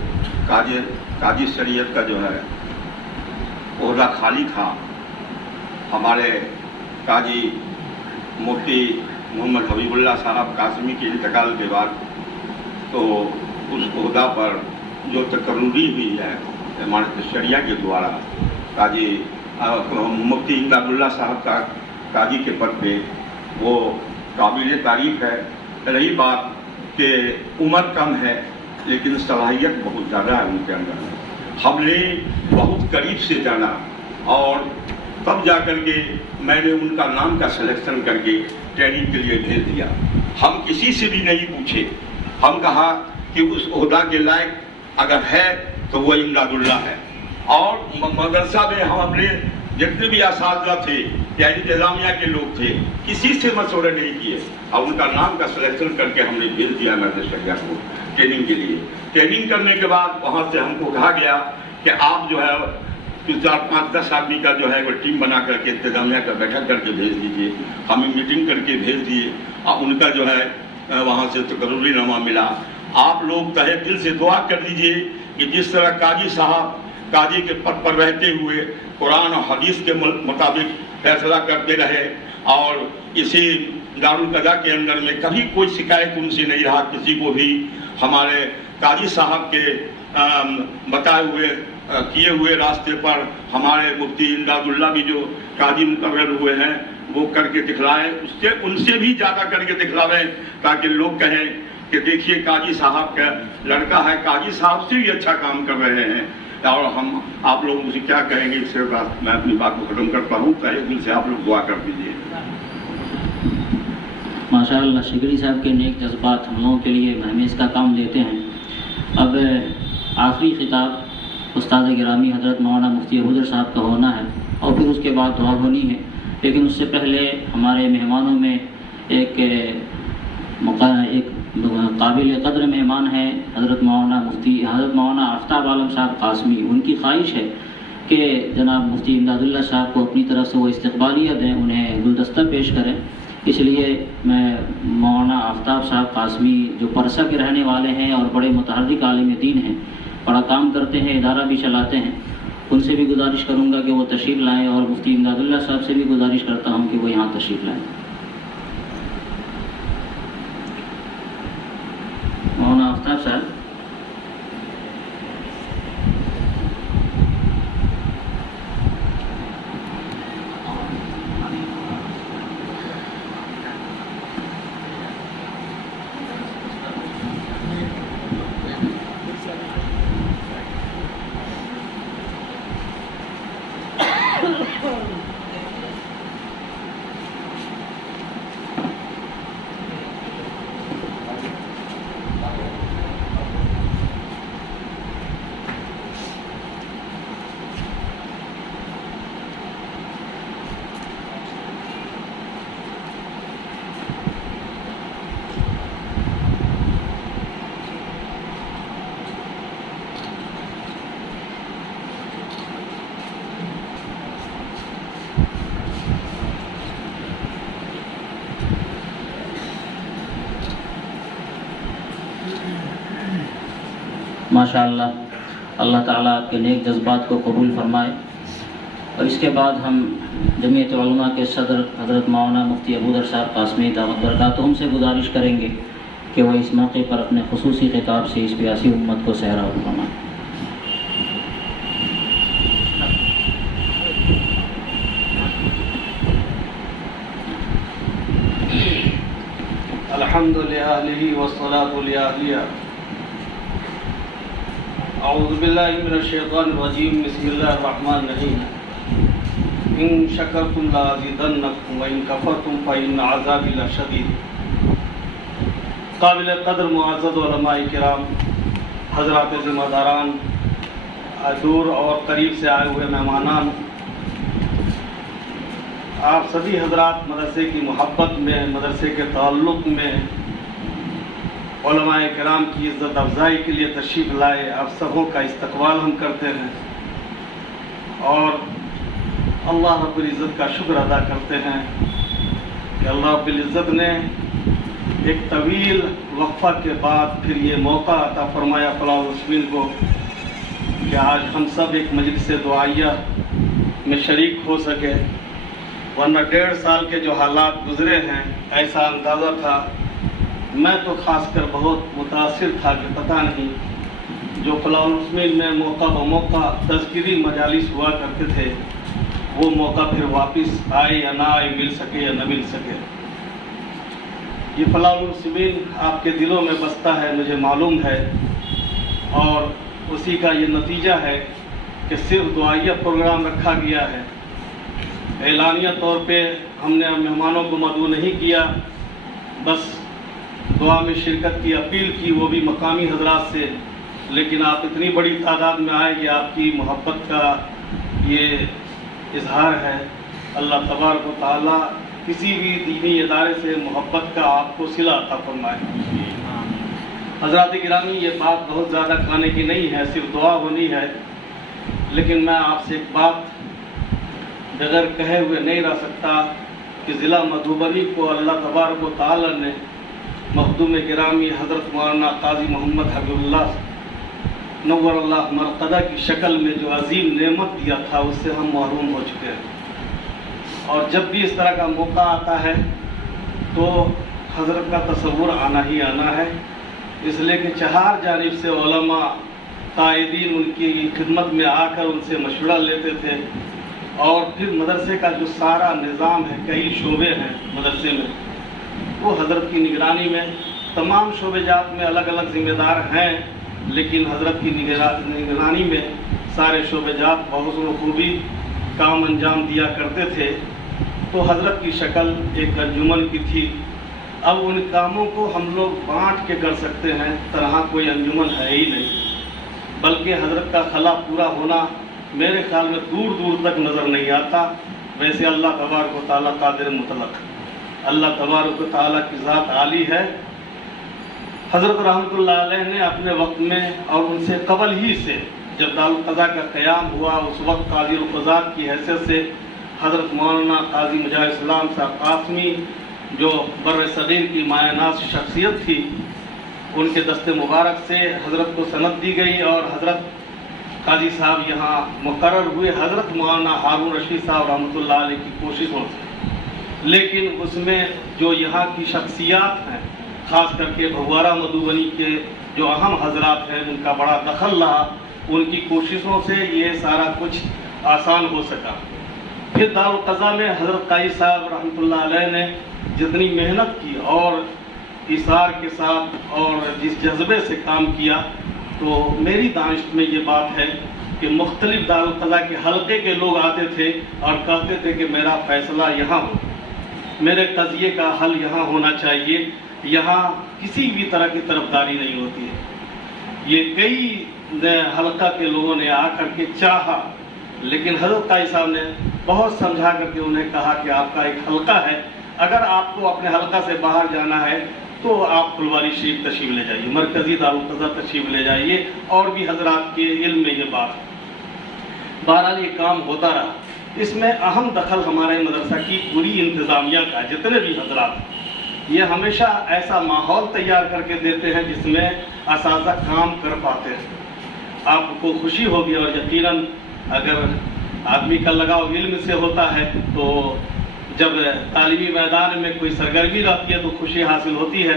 قاضی شریعت کا جو ہے عہدہ خالی تھا، ہمارے قاضی مفتی محمد حبیب اللہ صاحب قاسمی کے انتقال کے بعد تو اس عہدہ پر جو تقرری ہوئی ہے امارت شریعہ کے دوارا قاضی مفتی امداد اللہ صاحب کا قاضی کے پد پہ، وہ قابل تعریف ہے۔ رہی بات کہ عمر کم ہے لیکن صلاحیت بہت زیادہ ہے ان کے اندر، ہم نے بہت قریب سے جانا اور تب جا کر کے میں نے ان کا نام کا سلیکشن کر کے ٹریننگ کے لیے بھیج دیا۔ ہم کسی سے بھی نہیں پوچھے، ہم کہا کہ اس عہدہ کے لائق اگر ہے تو وہ امداد اللہ ہے۔ اور مدرسہ میں ہم اپنے جتنے بھی اساتذہ تھے یا انتظامیہ کے لوگ تھے کسی سے مشورہ نہیں کیے اور ان کا نام کا سلیکشن کر کے ہم نے بھیج دیا امارت شریعہ کو ٹریننگ کے لیے۔ ٹریننگ کرنے کے بعد وہاں سے ہم کو کہا گیا کہ آپ جو ہے 4-5-10 آدمی کا جو ہے وہ ٹیم بنا کر کے انتظامیہ کا بیٹھک کر کے بھیج دیجیے۔ ہمیں میٹنگ کر کے بھیج دیے اور ان کا جو ہے وہاں سے تقرری نامہ ملا۔ آپ لوگ تہہ دل سے دعا کر دیجیے کہ جس طرح قاضی صاحب قاضی کے پد پر رہتے ہوئے قرآن اور حدیث کے مطابق فیصلہ کرتے رہے اور اسی دارالقضا کے اندر میں کبھی کوئی شکایت ان سے نہیں رہا کسی کو بھی۔ ہمارے قاضی صاحب کے بتائے ہوئے کیے ہوئے راستے پر ہمارے مفتی امداد اللہ بھی جو قاضی مقرر ہوئے ہیں وہ کر کے دکھلائیں، ان سے بھی زیادہ کر کے دکھلاویں تاکہ لوگ کہیں کہ دیکھیے قاضی صاحب کا لڑکا ہے، قاضی صاحب سے بھی اچھا کام کر رہے ہیں۔ اور ہم آپ لوگ مجھے کیا کہیں گے، اس کے بعد میں اپنی بات کو ختم کرتا ہوں۔ تہہ دل سے آپ لوگ دعا کر دیجیے۔ ماشاء اللہ، شکری صاحب کے نیک جذبات ہم لوگوں کے لیے ہمیں اس کا کام دیتے ہیں۔ اب آخری خطاب استاد گرامی حضرت مولانا مفتی ابوذر صاحب کا ہونا ہے اور پھر اس کے بعد دعا ہونی ہے، لیکن اس سے پہلے ہمارے مہمانوں میں ایک قابل قدر مہمان ہیں حضرت مولانا آفتاب عالم صاحب قاسمی۔ ان کی خواہش ہے کہ جناب مفتی امداد اللہ صاحب کو اپنی طرف سے وہ استقبالیہ دیں، انہیں گلدستہ پیش کریں۔ اس لیے میں مولانا آفتاب صاحب قاسمی جو پرسا کے رہنے والے ہیں اور بڑے متحرک عالم دین ہیں، بڑا کام کرتے ہیں، ادارہ بھی چلاتے ہیں، ان سے بھی گزارش کروں گا کہ وہ تشریف لائیں اور مفتی امداد اللہ صاحب سے بھی گزارش کرتا ہوں کہ وہ یہاں تشریف لائیں۔ مولانا آفتاب صاحب۔ ماشاءاللہ، اللہ تعالیٰ آپ کے نیک جذبات کو قبول فرمائے۔ اور اس کے بعد ہم جمعیت علماء کے صدر حضرت مولانا مفتی ابوذر صاحب قاسمی دامت برکاتہم سے گزارش کریں گے کہ وہ اس موقع پر اپنے خصوصی خطاب سے اس پیاسی امت کو سہرا فرمائیں۔ الحمد للہ والصلاة لآلہ۔ اعوذ باللہ من الشیطان الرجیم، بسم اللہ الرحمن الرحیم۔ ان شکرتم لازیدنکم وان کفرتم فإن عذابی لشدید۔ قابل قدر معزز علماء کرام، حضرات ذمہ داران، دور اور قریب سے آئے ہوئے مہمانان، آپ سبھی حضرات مدرسے کی محبت میں، مدرسے کے تعلق میں उलमाए किराम की इज़्ज़त अफजाई के लिए तशरीफ़ लाए। आप सबों का इस्तकबाल हम करते हैं और अल्लाह रब्बुल इज़्ज़त का शुक्र अदा करते हैं कि अल्लाह रब्बुल इज़्ज़त ने एक तवील वक्फ़ा के बाद फिर ये मौका अता फरमाया फलाह मुस्लिम को कि आज हम सब एक मजलिस दुआइया में शरीक हो सके। वरना 1.5 साल के जो हालात गुज़रे हैं, ऐसा अंदाज़ा था, मैं तो ख़ासकर बहुत मुतासिर था कि पता नहीं जो फलाह मुस्लिम में मौका ब मौका तज़किरी मजालिस हुआ करते थे, वो मौका फिर वापस आए या ना आए, मिल सके या न मिल सके। ये फलाह मुस्लिम आपके दिलों में बसता है, मुझे मालूम है, और उसी का ये नतीजा है कि सिर्फ दुआइया प्रोग्राम रखा गया है। एलानिया तौर पे हमने मेहमानों को मदऊ नहीं किया, बस दुआ में शिरकत की अपील की, वो भी मकामी हजरात से। लेकिन आप इतनी बड़ी तादाद में आए, ये आपकी मोहब्बत का ये इजहार है। अल्लाह तबारक व तआला किसी भी दीनी इदारे से मोहब्बत का आपको सिला अता फरमाए। हज़रात गिरामी, ये बात बहुत ज़्यादा खाने की नहीं है, सिर्फ दुआ होनी है। लेकिन मैं आपसे एक बात बगैर कहे हुए नहीं रह सकता कि ज़िला मधुबनी को अल्लाह तबारक व तआला ने मखदूम गिरामी हज़रत मौलाना काजी मोहम्मद हबीबुल्लाह नव्वरल्लाह मरक़दा की शक्ल में जो अजीम नेमत दिया था, उससे हम महरूम हो चुके हैं। और जब भी इस तरह का मौका आता है तो हज़रत का तसव्वुर आना ही आना है, इसलिए कि चार जानिब से उलमा कायदीन उनकी खिदमत में आकर उनसे मशवरा लेते थे। और फिर मदरसे का जो सारा निज़ाम है, कई शोबे हैं मदरसे में, वो हज़रत की निगरानी में, तमाम शोबेजात में अलग अलग ज़िम्मेदार हैं, लेकिन हज़रत की निगरानी में सारे शोबेजात बहुत खूबी काम अंजाम दिया करते थे। तो हज़रत की शक्ल एक अंजुमन की थी। अब उन कामों को हम लोग बांट के कर सकते हैं, तरह कोई अंजुमन है ही नहीं, बल्कि हज़रत का खला पूरा होना मेरे ख्याल में दूर दूर तक नज़र नहीं आता। वैसे अल्लाह तबारक व तआला कादिर मुतलक, अल्लाह तबारक व तआला की ज़ात आली है। हज़रत रहमतुल्लाह अलैह ने अपने वक्त में और उनसे कबल ही से जब दारुल क़ज़ा का क़याम हुआ, उस वक्त काज़ी क़ज़ात की हैसियत से हज़रत मौलाना काजी मुजाहिद इस्लाम साहब कासमी, जो बर्र सग़ीर की मायनाज़ शख्सियत थी, उनके दस्ते मुबारक से हज़रत को सनद दी गई और हज़रत काजी साहब यहाँ मुकर्रर हुए हज़रत मौलाना हारून रशीद साहब रहमतुल्लाह अलैह की कोशिशों से। लेकिन उसमें जो यहाँ की शख्सियात हैं, ख़ास करके भगवारा मधुबनी के जो अहम हजरात हैं, उनका बड़ा दखल रहा। उनकी कोशिशों से ये सारा कुछ आसान हो सका। फिर दारुल क़ज़ा में हज़रत काजी साहब रहमतुल्लाह अलैह ने जितनी मेहनत की और इसार के साथ और जिस जज्बे से काम किया, तो मेरी दानिश में ये बात है कि मुख्तलिफ दारुल क़ज़ा के हल्के के लोग आते थे और कहते थे कि मेरा फ़ैसला यहाँ हो, मेरे कज़िये का हल यहाँ होना चाहिए, यहाँ किसी भी तरह की तरफदारी नहीं होती है। ये कई हल्का के लोगों ने आकर के चाहा, लेकिन हज़रत काजी साहब ने बहुत समझा करके उन्हें कहा कि आपका एक हल्का है, अगर आपको अपने हल्का से बाहर जाना है तो आप फुलवारी शरीफ तशरीफ़ ले जाइए, मरकज़ी दारुल क़ज़ा तशरीफ़ ले जाइए। और भी हजरात के इल्म में ये बात है। बहरहाल ये काम होता रहा। इसमें अहम दखल हमारे मदरसा की पूरी इंतज़ामिया का, जितने भी हजरात, ये हमेशा ऐसा माहौल तैयार करके देते हैं जिसमें असातिज़ा काम कर पाते हैं। आपको खुशी होगी और यकीनन अगर आदमी का लगाव इल्म से होता है तो जब तालीमी मैदान में कोई सरगर्मी रहती है तो खुशी हासिल होती है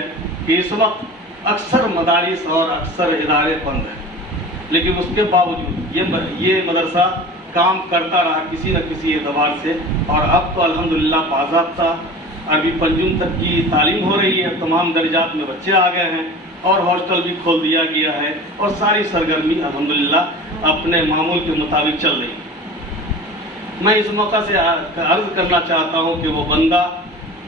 कि इस वक्त अक्सर मदारिस और अक्सर इदारे बंद हैं, लेकिन उसके बावजूद ये मदरसा काम करता रहा किसी न किसी एतबार से। और अब तो अल्हम्दुलिल्लाह बाज़ाब्ता अरबी पंजुम तक की तालीम हो रही है, तमाम दर्जात में बच्चे आ गए हैं और हॉस्टल भी खोल दिया गया है और सारी सरगर्मी अल्हम्दुलिल्लाह अपने मामूल के मुताबिक चल रही है। मैं इस मौका से अर्ज़ करना चाहता हूँ कि वो बंदा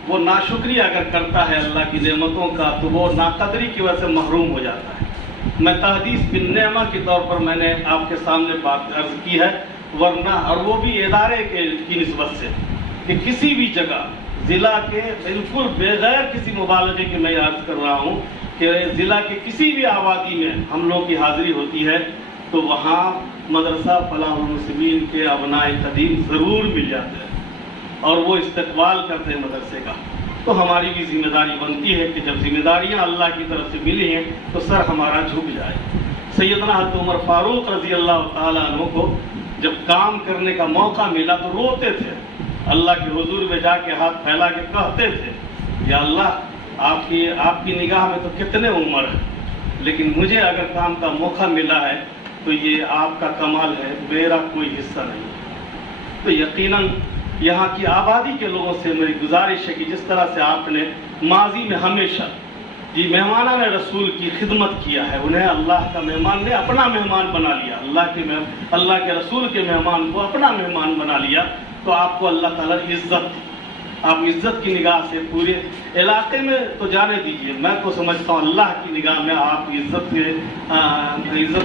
वो नाशुक्रिया अगर करता है अल्लाह की नेमतों का तो वो नाकदरी की वजह से महरूम हो जाता है। मैं तहदीस बिन नेमा के तौर पर मैंने आपके सामने बात अर्ज़ की है, वरना और वो भी इदारे की निस्बत से कि किसी भी जगह ज़िला के बिल्कुल बगैर किसी मुबालगे के मैं अर्ज़ कर रहा हूँ کہ ضلع کے کسی بھی آبادی میں ہم لوگ کی حاضری ہوتی ہے تو وہاں مدرسہ فلاح المسلمین کے ابنائے قدیم ضرور مل جاتے ہیں اور وہ استقبال کرتے ہیں مدرسے کا. تو ہماری بھی ذمہ داری بنتی ہے کہ جب ذمہ داریاں اللہ کی طرف سے ملی ہیں تو سر ہمارا جھک جائے. سیدنا حضرت عمر فاروق رضی اللہ تعالیٰ عنہ کو جب کام کرنے کا موقع ملا تو روتے تھے, اللہ کے حضور میں جا کے ہاتھ پھیلا کے کہتے تھے, یا اللہ آپ کی نگاہ میں تو کتنے عمر ہیں, لیکن مجھے اگر کام کا موقع ملا ہے تو یہ آپ کا کمال ہے, میرا کوئی حصہ نہیں. تو یقیناً یہاں کی آبادی کے لوگوں سے میری گزارش ہے کہ جس طرح سے آپ نے ماضی میں ہمیشہ مہمانان رسول کی خدمت کیا ہے, انہیں اللہ کا مہمان نے اپنا مہمان بنا لیا, اللہ کے رسول کے مہمان کو اپنا مہمان بنا لیا, تو آپ کو اللہ تعالیٰ نے عزت دی. آپ عزت کی نگاہ سے پورے علاقے میں تو جانے دیجئے, میں تو سمجھتا ہوں اللہ کی نگاہ میں آپ عزت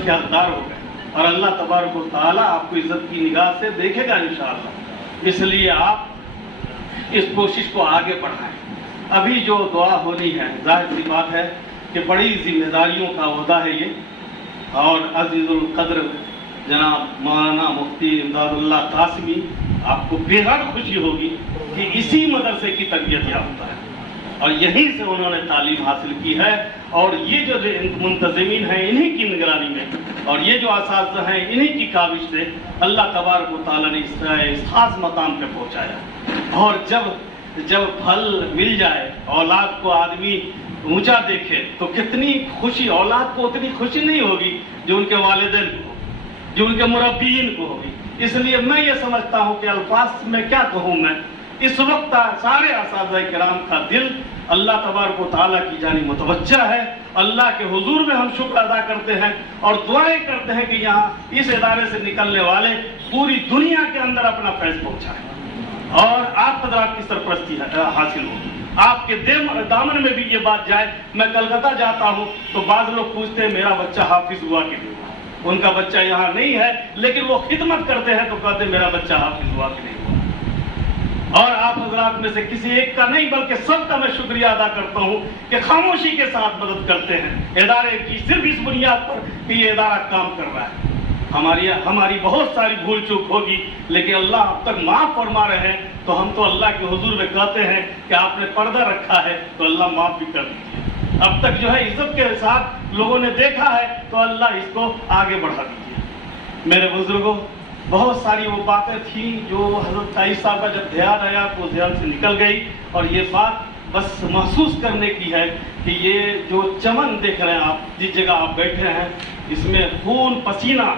کے حقدار ہو گئے اور اللہ تبارک و تعالیٰ آپ کو عزت کی نگاہ سے دیکھے گا انشاءاللہ. اس لیے آپ اس کوشش کو آگے بڑھائیں. ابھی جو دعا ہونی ہے ظاہر سی بات ہے کہ بڑی ذمہ داریوں کا عہدہ ہے یہ, اور عزیز القدر جناب مولانا مفتی امداد اللہ قاسمی, آپ کو بے حد خوشی ہوگی کہ اسی مدرسے کی تربیت یافتہ ہے اور یہیں سے انہوں نے تعلیم حاصل کی ہے, اور یہ جو منتظمین ہیں انہی کی نگرانی میں اور یہ جو اساتذہ ہیں انہی کی کاوش سے اللہ تبارک و تعالیٰ نے اس خاص مقام پہ پہنچایا. اور جب پھل مل جائے, اولاد کو آدمی اونچا دیکھے تو کتنی خوشی, اولاد کو اتنی خوشی نہیں ہوگی جو ان کے والدین کو ہوگی, جو ان کے مربیین کو ہوگی. اس لیے میں یہ سمجھتا ہوں کہ الفاظ میں کیا کہوں, میں اس وقت سارے اساتذہ کرام کا دل اللہ تبارک و تعالیٰ کی جانب متوجہ ہے. اللہ کے حضور میں ہم شکر ادا کرتے ہیں اور دعائیں کرتے ہیں کہ یہاں اس ادارے سے نکلنے والے پوری دنیا کے اندر اپنا فیض پہنچائیں اور آپ حضرات کی سرپرستی حاصل ہو, آپ کے دامن میں بھی یہ بات جائے. میں کلکتہ جاتا ہوں تو بعض لوگ پوچھتے ہیں میرا بچہ حافظ ہوا کہ نہیں ہوا, ان کا بچہ یہاں نہیں ہے لیکن وہ خدمت کرتے ہیں تو کہتے ہیں میرا بچہ حافظ ہوا کہ نہیں ہوا. اور آپ حضرات میں سے کسی ایک کا نہیں بلکہ سب کا میں شکریہ ادا کرتا ہوں کہ خاموشی کے ساتھ مدد کرتے ہیں ادارے کی, صرف اس بنیاد پر کہ یہ ادارہ کام کر رہا ہے. ہماری بہت ساری بھول چوک ہوگی لیکن اللہ اب تک معاف فرما رہے ہیں, تو ہم تو اللہ کے حضور میں کہتے ہیں کہ آپ نے پردہ رکھا ہے تو اللہ معاف بھی کر دیجیے. اب تک جو ہے عزت کے ساتھ لوگوں نے دیکھا ہے تو اللہ اس کو آگے بڑھا دیجیے. میرے بزرگوں, بہت ساری وہ باتیں تھیں جو حضرت قائد صاحب کا جب دھیان آیا تو ذہن سے نکل گئی, اور یہ بات بس محسوس کرنے کی ہے کہ یہ جو چمن دیکھ رہے ہیں آپ, جس جگہ آپ بیٹھے ہیں, اس میں خون پسینہ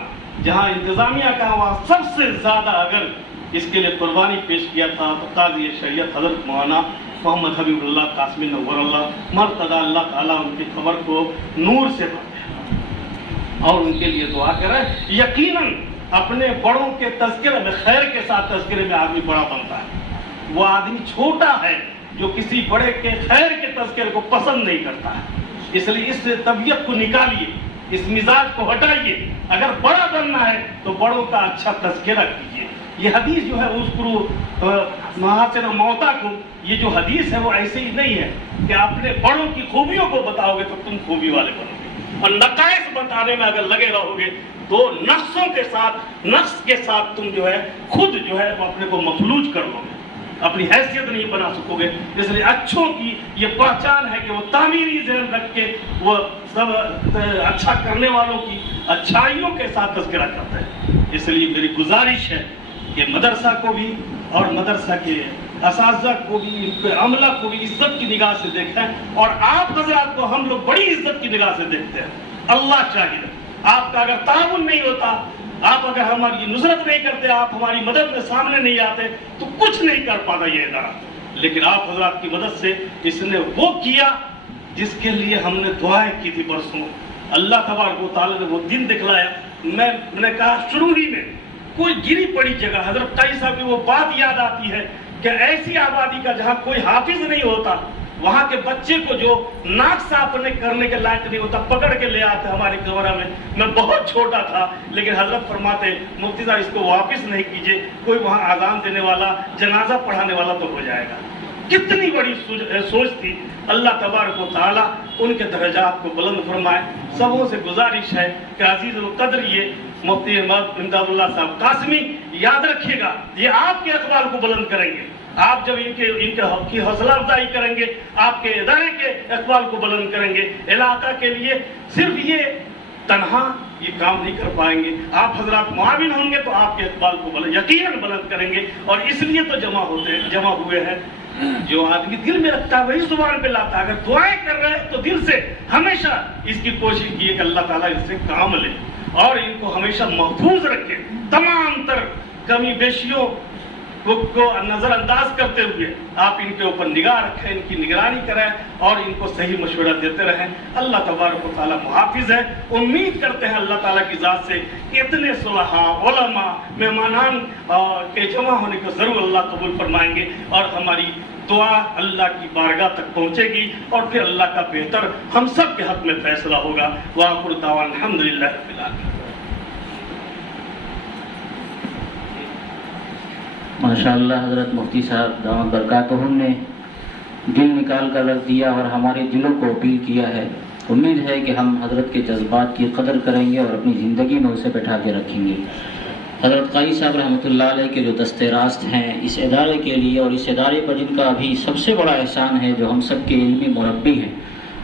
جہاں انتظامیہ کا وہاں سب سے زیادہ اگر اس کے لیے قربانی پیش کیا تھا تو قاضی شریعت حضرت مولانا محمد حبیب اللہ قاسمی نور اللہ مرتضی, اللہ تعالیٰ ان کی خبر کو نور سے بھر اور ان کے لیے دعا کرے. یقیناً اپنے بڑوں کے تذکرے میں, خیر کے ساتھ تذکرے میں آدمی بڑا بنتا ہے. وہ آدمی چھوٹا ہے جو کسی بڑے کے خیر کے تذکرے کو پسند نہیں کرتا ہے. اس لیے اس طبیعت کو نکالیے, اس مزاج کو ہٹائیے. اگر بڑا بننا ہے تو بڑوں کا اچھا تذکرہ کیجیے. یہ حدیث جو ہے اذکروا محاسن موتاکم, یہ جو حدیث ہے وہ ایسے ہی نہیں ہے کہ اپنے بڑوں کی خوبیوں کو بتاؤ گے تو تم خوبی والے بنو گے, اور نقائص بتانے میں اگر لگے رہو گے تو نقص کے ساتھ تم جو ہے خود جو ہے اپنے کو مفلوج کر لو گے, اپنی حیثیت نہیں بنا سکو گے. اس لیے اچھوں کی یہ پہچان ہے کہ وہ تعمیری ذہن رکھ کے وہ سب اچھا کرنے والوں کی اچھائیوں کے ساتھ تذکرہ کرتے ہیں. اس لیے میری گزارش ہے کہ مدرسہ کو بھی اور مدرسہ کے اساتذہ کو بھی, ان کے عملہ کو بھی عزت کی نگاہ سے دیکھیں, اور آپ حضرات کو ہم لوگ بڑی عزت کی نگاہ سے دیکھتے ہیں. اللہ شاہد, آپ کا اگر تعاون نہیں ہوتا, آپ اگر ہماری نصرت نہیں کرتے, آپ ہماری مدد میں سامنے نہیں آتے تو کچھ نہیں کر پاتا یہ ادارہ. لیکن آپ حضرات کی مدد سے اس نے وہ کیا جس کے لیے ہم نے دعائیں کی تھی برسوں. اللہ تبارک و تعالیٰ نے وہ دن دکھلایا. میں نے کہا شروع ہی میں کوئی گری پڑی جگہ, حضرت قائد صاحب کی وہ بات یاد آتی ہے کہ ایسی آبادی کا جہاں کوئی حافظ نہیں ہوتا, وہاں کے بچے کو جو ناک صاف کرنے کے لائق نہیں ہوتا پکڑ کے لے آتے ہمارے کمرہ میں. میں بہت چھوٹا تھا لیکن حضرت فرماتے مفتی صاحب اس کو واپس نہیں کیجیے, کوئی وہاں اذان دینے والا, جنازہ پڑھانے والا تو ہو جائے گا. कितनी बड़ी सोच थी। अल्लाह तबारक व तआला उनके दर्जात को बुलंद फरमाए। सबों से गुजारिश है कि अजीज व कदर ये मुफ्ती इमदादुल्लाह साहब कासमी याद रखिएगा, ये आपके अखबार को बुलंद करेंगे। आप जब इनकी हौसला अफजाई करेंगे, आपके इदारे के इकबाल को बुलंद करेंगे, इलाका के लिए सिर्फ ये तनहा ये काम नहीं कर पाएंगे। आप हजरात मुआविन होंगे तो आपके इकबाल को यकीनन बुलंद करेंगे। और इसलिए तो जमा हुए हैं। जो आदमी दिल में रखता है वही जुबान पे लाता है। अगर दुआएं कर रहे हैं तो दिल से हमेशा इसकी कोशिश कीजिए कि अल्लाह ताला इससे काम ले और इनको हमेशा महफूज रखे। तमाम तर कमी बेशियों को नजरअंदाज करते हुए आप इनके ऊपर निगाह रखें, इनकी निगरानी करें और इनको सही मशवरा देते रहें। अल्लाह तबारक व तआला मुहाफिज है। उम्मीद करते हैं अल्लाह ताला की ज़ात से कि इतने सुलहा उलमा मेहमानान के जमा होने को ज़रूर अल्लाह कबूल फरमाएंगे और हमारी दुआ अल्लाह की बारगाह तक पहुँचेगी और फिर अल्लाह का बेहतर हम सब के हक में फैसला होगा। वाखिर दावाना अल्हम्दुलिल्लाहि रब्बिल आलमीन। माशाअल्लाह हज़रत मुफ्ती साहब दामद बरकातहुम ने दिल निकाल कर रख दिया और हमारे दिलों को अपील किया है। उम्मीद है कि हम हज़रत के जज्बात की कदर करेंगे और अपनी ज़िंदगी में उसे बैठा के रखेंगे। हज़रत क़ाई साहब रहमतुल्लाह अलैह के जो दस्ते रास्त हैं इस इदारे के लिए और इस इदारे पर जिनका अभी सबसे बड़ा एहसान है, जो हम सब के इल्मी मुरब्बी हैं,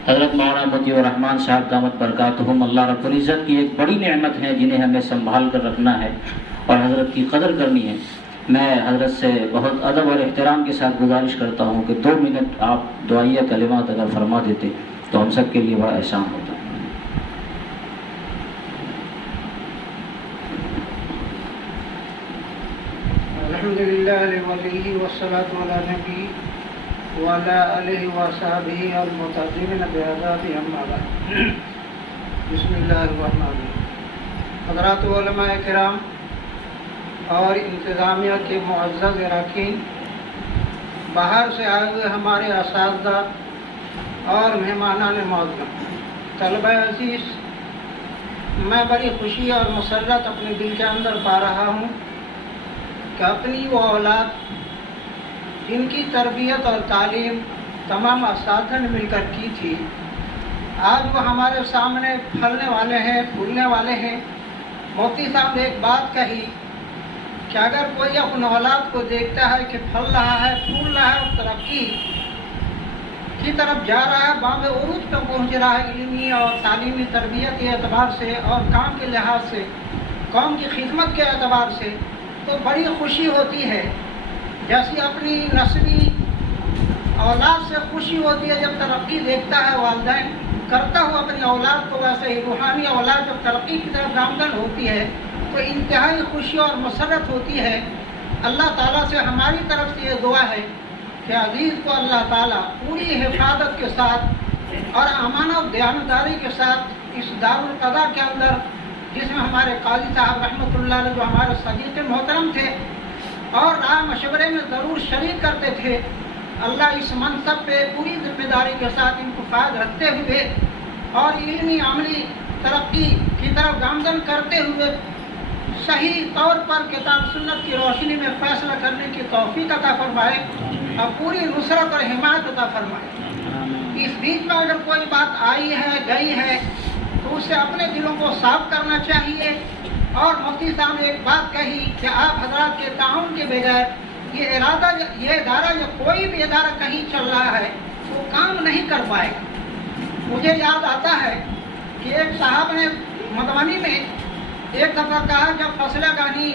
हज़रत मौलाना मोतीउर रहमान साहब दामद बरकातहुम, अल्लाह रब्बुल इज़्ज़त की एक बड़ी नेमत है जिन्हें हमें संभाल कर रखना है और हज़रत की कदर करनी है। मैं हज़रत से बहुत अदब और एहतराम के साथ गुजारिश करता हूँ कि 2 मिनट आप दुआइया कलिमात अगर फरमा देते तो हम सब के लिए बड़ा एहसान होता। अल्हम्दुलिल्लाह वली वस्सलातु अला नबी व अला आलिहि व असहाबिहि अल मुतक़िमीन बिअज़ाबि अम्मा बाद। बिस्मिल्लाहिर रहमानिर रहीम। हज़रात उलमाए किराम और इंतज़ामिया के मुअज़्ज़ज़ अरकान, बाहर से आए हुए हमारे असातिज़ा और मेहमानान मोअज़्ज़म, तलबा अज़ीज़, मैं बड़ी खुशी और मसर्रत अपने दिल के अंदर पा रहा हूँ कि अपनी वो औलाद जिनकी तरबियत और तालीम तमाम असातिज़ा ने मिलकर की थी, आज वो हमारे सामने फलने वाले हैं, फूलने वाले हैं। मुफ्ती साहब ने एक बात कही कि अगर कोई अपने औलाद को देखता है कि फल रहा है, फूल रहा है और तरक्की की तरफ जा रहा है, बाब उरूज पर पहुँच रहा है इल्मी और तालीमी तरबियत के एतबार से और काम के लिहाज से, कौम की खिदमत के एतबार से, तो बड़ी खुशी होती है। जैसी अपनी नस्ली औलाद से खुशी होती है जब तरक्की देखता है वालिदैन करता हुआ अपनी औलाद को, वैसे ही रूहानी औलाद जब तरक्की की तरफ गामजन होती है तो इंतहाई खुशी और मसरत होती है। अल्लाह ताला से हमारी तरफ से ये दुआ है कि अजीज़ को अल्लाह ताला पूरी हिफाजत के साथ और अमानत दयानतदारी के साथ इस दारुल क़ज़ा के अंदर, जिसमें हमारे काजी साहब रहमतुल्लाह अलैह जो हमारे सदीक़ मोहतरम थे और राय मशवरे में ज़रूर शरीक करते थे, अल्लाह इस मनसब पे पूरी जिम्मेदारी के साथ इनको फायद रखते हुए और इल्मी अमली तरक्की की तरफ गामजन करते हुए सही तौर पर किताब सुन्नत की रोशनी में फैसला करने की तौफीक अता फरमाए और पूरी नुसरत और हिमायत अता फरमाए। इस बीच में अगर कोई बात आई है, गई है, तो उससे अपने दिलों को साफ करना चाहिए। और मुफ्ती साहब ने एक बात कही कि आप हजरात के ताउन के बगैर ये इदारा या कोई भी इदारा कहीं चल रहा है वो काम नहीं कर पाएगा। मुझे याद आता है कि एक साहब ने मधुबनी में एक दफ़ा कहा जब फसला गानी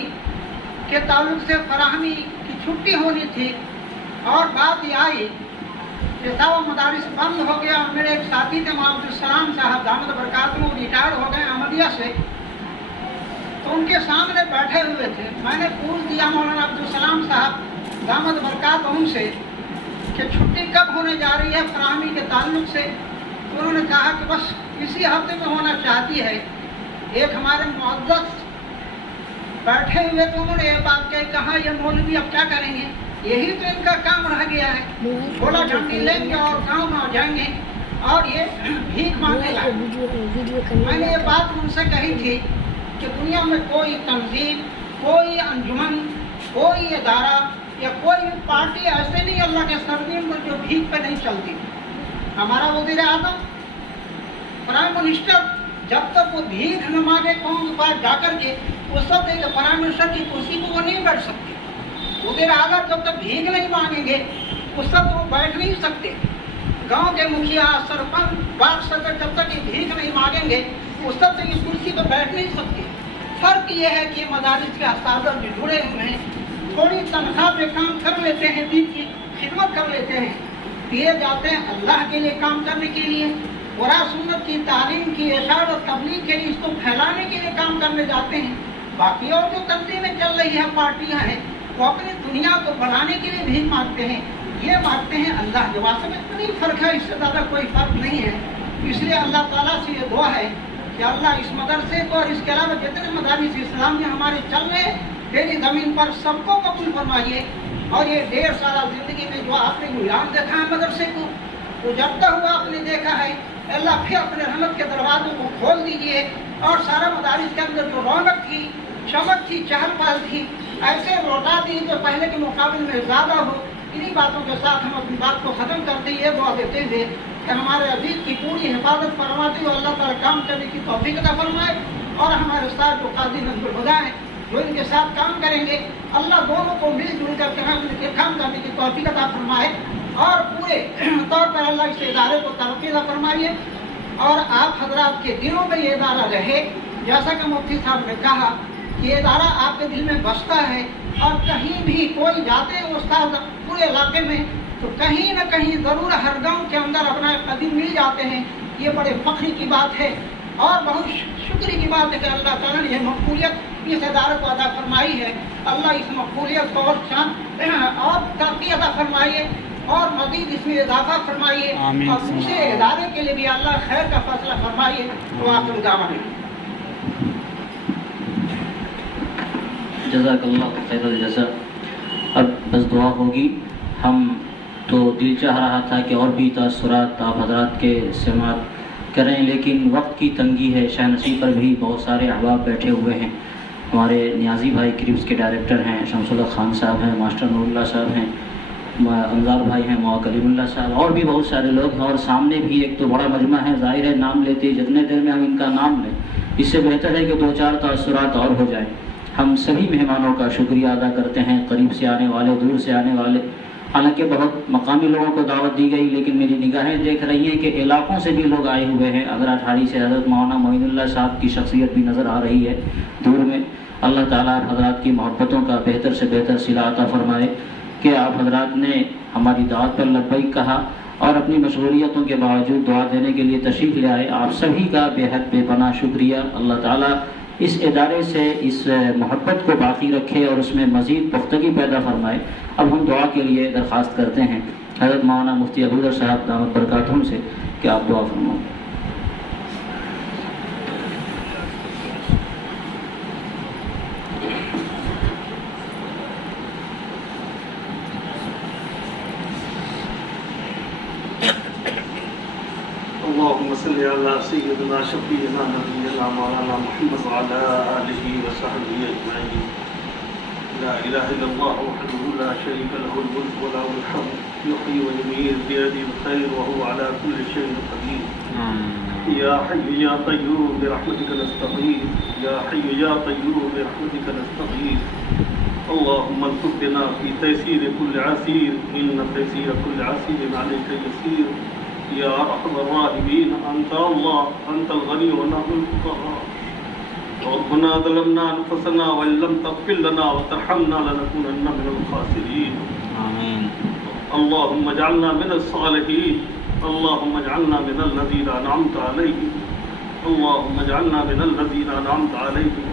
के ताल्लुक से फराहमी की छुट्टी होनी थी और बात ये आई कि साहब मदारिस बंद हो गया और मेरे एक साथी थे अब्दुलसलाम साहब दामद बरकातहुम, रिटायर हो गए अहमदिया से, तो उनके सामने बैठे हुए थे। मैंने पूछ दिया मौलाना अब्दुलसलाम साहब दामद बरकातहुम से कि छुट्टी कब होने जा रही है फराहमी के ताल्लुक से, तो उन्होंने कहा कि बस इसी हफ्ते में होना चाहती है। एक हमारे मुअज़्ज़ज़ बैठे हुए तो उन्होंने ये बात कही, कहा ये मौलवी अब क्या करेंगे, यही तो इनका काम रह गया है, थोड़ा झंडी लेंगे और गाँव में आ जाएंगे और ये भीख मांगेगा। मैंने ये बात उनसे कही थी कि दुनिया में कोई तंजीम, कोई अंजुमन, कोई इदारा, या कोई पार्टी ऐसे नहीं अल्लाह के सर्दियों में जो भीख पे नहीं चलती। हमारा वज़ीर आज़म प्राइम मिनिस्टर जब तक वो भीख न मांगे कौन के पास जाकर के उस सब एक प्राइम मिनिस्टर की कुर्सी पर वो नहीं बैठ सकते। वज़ीर आज़म जब तक भीख नहीं मांगेंगे उस सब वो बैठ नहीं सकते। गांव के मुखिया सरपंच वार्ड सदस्य जब तक ये भीख नहीं मांगेंगे उस सब से इस कुर्सी पर बैठ नहीं सकते। फर्क ये है कि मदारिस के असातिज़ा जो जुड़े हुए हैं थोड़ी तनख्वाह पे काम कर लेते हैं, दीन की खिदमत कर लेते हैं, दिए जाते हैं अल्लाह के लिए काम करने के लिए, कुरान सुन्नत की तालीम की इरशाद और तबलीग के लिए, इसको फैलाने के लिए काम करने जाते हैं। बाकी और जो तंजीमें चल रही है पार्टियां हैं वो अपनी दुनिया को बनाने के लिए भीख मांगते हैं, ये मांगते हैं अल्लाह के वास्ते में इतनी फर्क है, इससे ज़्यादा कोई फर्क नहीं है। इसलिए अल्लाह ताला से ये दुआ है कि अल्लाह इस मदरसे को और इसके अलावा जितने मदारिस इस्लाम में हमारे चल रहे हैं तेरी ज़मीन पर सबको कबूल फरमाइए। और ये 1.5 साल ज़िंदगी में जो आपने गुलाम देखा है मदरसे को, वो जब तक हुआ आपने देखा है, अल्लाह फिर अपने रहमत के दरवाज़ों को खोल दीजिए और सारा मदारिस के अंदर जो रौनक थी, चमक थी, चहल पहल थी, ऐसे लौटा दी जो पहले के मुकाबले में ज़्यादा हो। इन्हीं बातों के साथ हम अपनी बात को ख़त्म करते ये दुआ देते हुए कि हमारे अजीज की पूरी हिफाजत फरमाते हुए अल्लाह ताला काम करने की तौफीक अता फरमाए और हमारे साथ जो काजी नज़र हो जाए जो इनके साथ काम करेंगे अल्लाह दोनों को मिलजुल कर काम करने की तौफीक अता फरमाए और पूरे तौर पर अल्लाह इस इदारे को तरक्की अता फरमाइए। और आप हजरात के दिलों में ये इदारा रहे, जैसा कि मुफ्ती साहब ने कहा कि ये इदारा आपके दिल में बसता है और कहीं भी कोई जाते हैं उस्ताद पूरे इलाके में तो कहीं न कहीं ज़रूर हर गाँव के अंदर अपना कदीम मिल जाते हैं। ये बड़े फख्र की बात है और बहुत शुक्र की बात है कि अल्लाह ताला ने यह मकबूलियत इस इदारे को अदा फरमाई है। अल्लाह इस मकबूलियत को और शान और तरक्की अदा फरमाइए और मज़ीद इसमें इजाफा फरमाइए और दूसरे इदारे के लिए भी अल्लाह खैर का फैसला फरमाइए। तो आखिर दावा जज़ाकल्लाह खैरल जज़ा। अब बस दुआ होगी। हम तो दिल चाह रहा था कि और भी तासुरात आप हज़रात के समात करें, लेकिन वक्त की तंगी है। शाह नसीब पर भी बहुत सारे अहबाब बैठे हुए हैं। हमारे नियाज़ी भाई क्रिप्स के डायरेक्टर हैं, शमसुल्लाह खान साहब हैं, मास्टर नूरुल्लाह साहब हैं, अंजार भाई हैं, मौला कलीमुल्लाह साहब, और भी बहुत सारे लोग हैं। और सामने भी एक तो बड़ा मजमा है, ज़ाहिर है नाम लेते जितने देर में हम इनका नाम लें इससे बेहतर है कि 2-4 तासुरात और हो जाए। हम सभी मेहमानों का शुक्रिया अदा करते हैं, करीब से आने वाले, दूर से आने वाले। हालांकि बहुत मकामी लोगों को दावत दी गई, लेकिन मेरी निगाहें देख रही हैं कि इलाकों से भी लोग आए हुए हैं। अगर अठारी से हज़रत मौलाना मोइनुल्लाह साहब की शख्सियत भी नज़र आ रही है दूर में। अल्लाह ताला आप हज़रात की मोहब्बतों का बेहतर से बेहतर सिला अता फरमाए कि आप हज़रात ने हमारी दावत पर लब्बैक कहा और अपनी मशगूलियतों के बावजूद दुआ देने के लिए तशरीफ़ ले आए। आप सभी का बेहद बेपनाह शुक्रिया। अल्लाह ताला इस इदारे से इस मोहब्बत को बाकी रखे और उसमें मज़ीद पुख्तगी पैदा फरमाए। अब हम दुआ के लिए दरख्वास्त करते हैं हज़रत मौलाना मुफ्ती अबूदर साहब दामत बरकातुहुम से कि आप दुआ फरमाओ। अल्लाहुम्मा सल्लि अला सय्यिदिना शफीना नबीना मौलाना मुहम्मद व अला आलिहि व सहबिहि अजमईन। ला इलाहा इल्लल्लाह वहदहु ला शरीका लहुल मुल्क व लहुल हम्द युहयी व युमीत बियदिहिल खैर व हुवा अला कुल्लि शैइन क़दीर। या हय्यु या क़य्यूम बिरहमतिका नस्तगीथ या हय्यु या क़य्यूम बिरहमतिका नस्तगीथ। अल्लाहुम्मा अल्तुफ़ बिना फ़ी तयसीर कुल्लि असीर इन्न तयसीर कुल्लि असीर अलैका यसीर। या अरहमर राहिमीन अंत अल्लाह अंतल गनी व नहनुल फुक़रा। रब्बना ज़लमना अनफुसना व लम तग़फिर लना व तरहमना लनकूनन्ना मिनल ख़ासिरीन। आमीन। अल्लाहुम्मा इजअलना मिनस सालिहीन। अल्लाहुम्मा इजअलना मिनल लज़ीना अनअमत अलैहिम। अल्लाहुम्मा इजअलना मिनल लज़ीना अनअमत अलैहिम।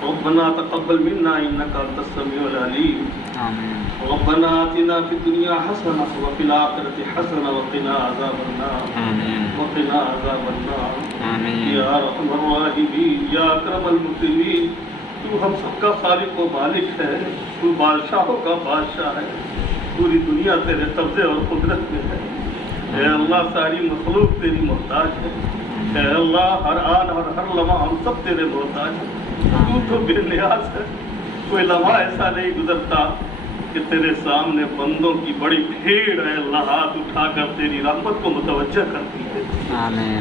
रब्बना तक़ब्बल मिन्ना इन्नका अंतस समीउल अलीम। आमीन। रब्बना आतिना फिद दुनिया हसना व फिल आखिरति हसना व क़िना अज़ाबन नार। आमीन। व क़िना अज़ाबन नार। आमीन। या रहमर राहिमीन या अकरमल मुकरमीन, तू हम सबका खालिक व मालिक है, तू बादशाहों का बादशाह है, पूरी दुनिया तेरे कब्ज़े और कुदरत में है। ऐ अल्लाह सारी मखलूक तेरी मोहताज है। ऐ अल्लाह हर आन और हर लम्हा हम सब तेरे मोहताज हैं। तू तो बेनियाज है, कोई लम्हा ऐसा नहीं गुजरता कि तेरे सामने बंदों की बड़ी भीड़ है अल्लाह, हाथ उठाकर तेरी रहमत को मुतवज्जह करती है।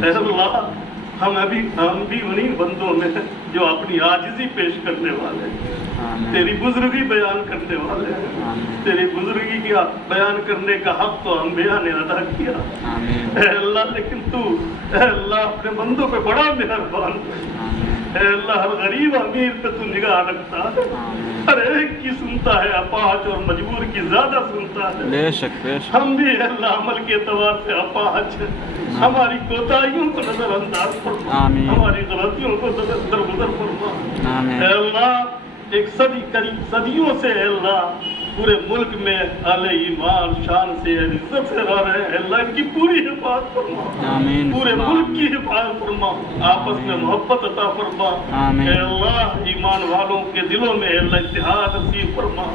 ऐ अल्लाह, हम भी उन्हीं बंदों में हैं जो अपनी आजिज़ी पेश करने वाले हैं, तेरी बुजुर्गी बयान करने वाले हैं। तेरी बुजुर्गी की बयान करने का हक तो अंबिया ने अदा किया। ऐ अल्लाह, लेकिन तू ऐ अल्लाह अपने बंदों पे बड़ा मेहरबान है। ऐ अल्लाह, हर गरीब अमीर पे तू निगाह रखता है, हर एक की सुनता है, अपाहज और मजबूर की ज्यादा सुनता है। बेशक बेशक। हम भी अल्लाह अमल के एतबार से अपाहज है, हमारी कोताहियों को नजरअंदाज फरमा, हमारी गलतियों को दरगुजर फरमा। ऐ अल्लाह, एक सदी करीब सदियों से अल्लाह पूरे मुल्क में अहले ईमान शान से इज्जत से रह रहे हैं, अल्लाह इनकी पूरी हिफाजत फरमा, पूरे मुल्क की हिफाजत फरमा, आपस में मोहब्बत अता फरमा। ऐ अल्लाह, ईमान वालों के दिलों में अल्लाह इत्तेहाद नसीब फरमा।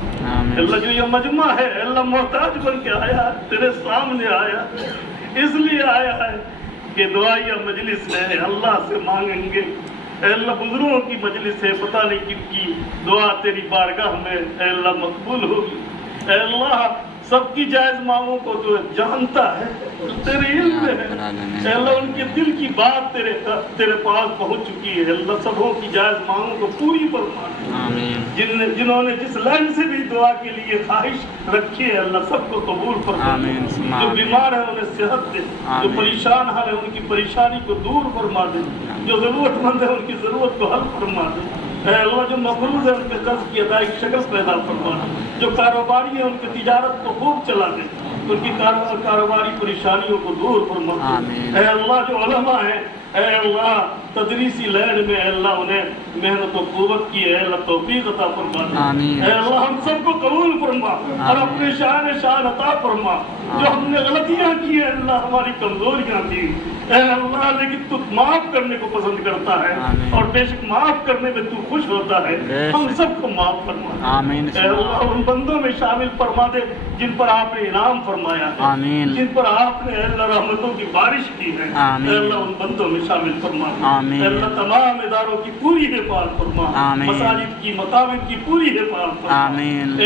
अल्लाह, जो ये मजमा है अल्लाह मोहताज बन के आया, तेरे सामने आया, इसलिए आया है कि दुआया मजलिस है, अल्लाह से मांगेंगे। अल्लाह, बुजुर्गों की मजलिस है, पता नहीं किनकी दुआ तेरी बारगाह में अल्लाह मकबूल होगी। अल्लाह, सबकी जायज मांगों को तो जानता है, तेरे इल्म में है। अल्लाह, उनके दिल की बात तेरे पास पहुंच चुकी है। अल्लाह, सबों की जायज मांगों को पूरी फरमा। जिन्होंने जिस लाइन से भी दुआ के लिए ख्वाहिश रखी है अल्लाह सबको कबूल फरमा। जो बीमार है उन्हें सेहत दे, जो परेशान हाल है उनकी परेशानी को दूर फरमा दे, जो जरूरतमंद है उनकी जरूरत को हल फरमा दे। अल्लाह, जो मकरूज है उनके कर्ज की अदायगी शक्ल पैदा फरमा, जो कारोबारी है उनकी तिजारत को खूब चला दे, उनकी कारोबारी परेशानियों को दूर फरमा। अल्लाह, जो उलमा है अल्लाह तदरीसी लहर में अल्लाह उन्हें मेहनत और कुव्वत की है, अल्लाह तौफीक अता फरमा। अल्लाह, हम सबको कबूल फरमा और अपने शान अता फरमा। जो हमने गलतियां की है अल्लाह, हमारी कमजोरियां थी अल्लाह, लेकिन तू माफ करने को पसंद करता है और बेशक माफ करने में तू खुश होता है। हम सबको माफ फरमा। अल्लाह, उन बंदों में शामिल फरमा दे जिन पर आपने इनाम फरमाया है, जिन पर आपने अल्लाह रहमतों की बारिश की है। अल्लाह, उन बंदों में शामिल फरमा। अल्लाह, तमाम इदारों की पूरी हिफाजत फरमा, मसाजिद की मकाबिर की पूरी हिफाजत फरमा।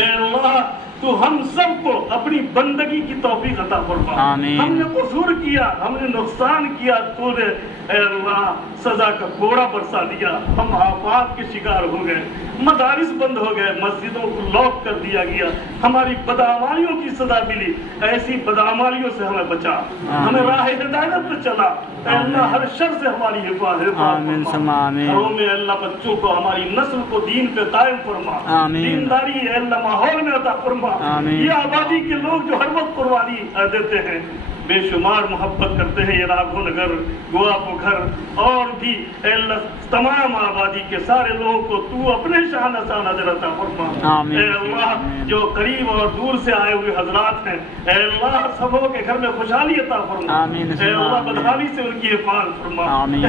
अल्लाह, तो हम सबको अपनी बंदगी की तौफीक अता फरमा। हमने कसूर किया, हमने नुकसान किया, तूने अल्लाह सजा का कोड़ा बरसा दिया, हम आफात के शिकार हो गए, मदारिस बंद हो गए, मस्जिदों को लॉक कर दिया गया, हमारी बदआमालियों की सजा मिली। ऐसी बदआमालियों से हमें बचा, हमें राह हिदायत पे चला। अल्लाह, हर शर से हमारी हिफाजत घरों में अल्लाह बच्चों को, हमारी नस्ल को दीन पे कायम फरमा, दीनदारी अल्लाह माहौल में अता फरमा। ये आबादी के लोग जो हर वक्त कुर्बानी देते हैं, बेशुमार मोहब्बत करते हैं, ये राघव नगर, गोवा पोखर और भी अल्लाह तमाम आबादी के सारे लोगों को तू अपने शान नजर अता फरमा। अल्लाह, जो करीब और दूर से आए हुए हजरात हैं अल्लाह, सबों के घर में खुशहाली अता फरमा। अल्लाह, बदहाली से उनकी हिफाजत फरमा।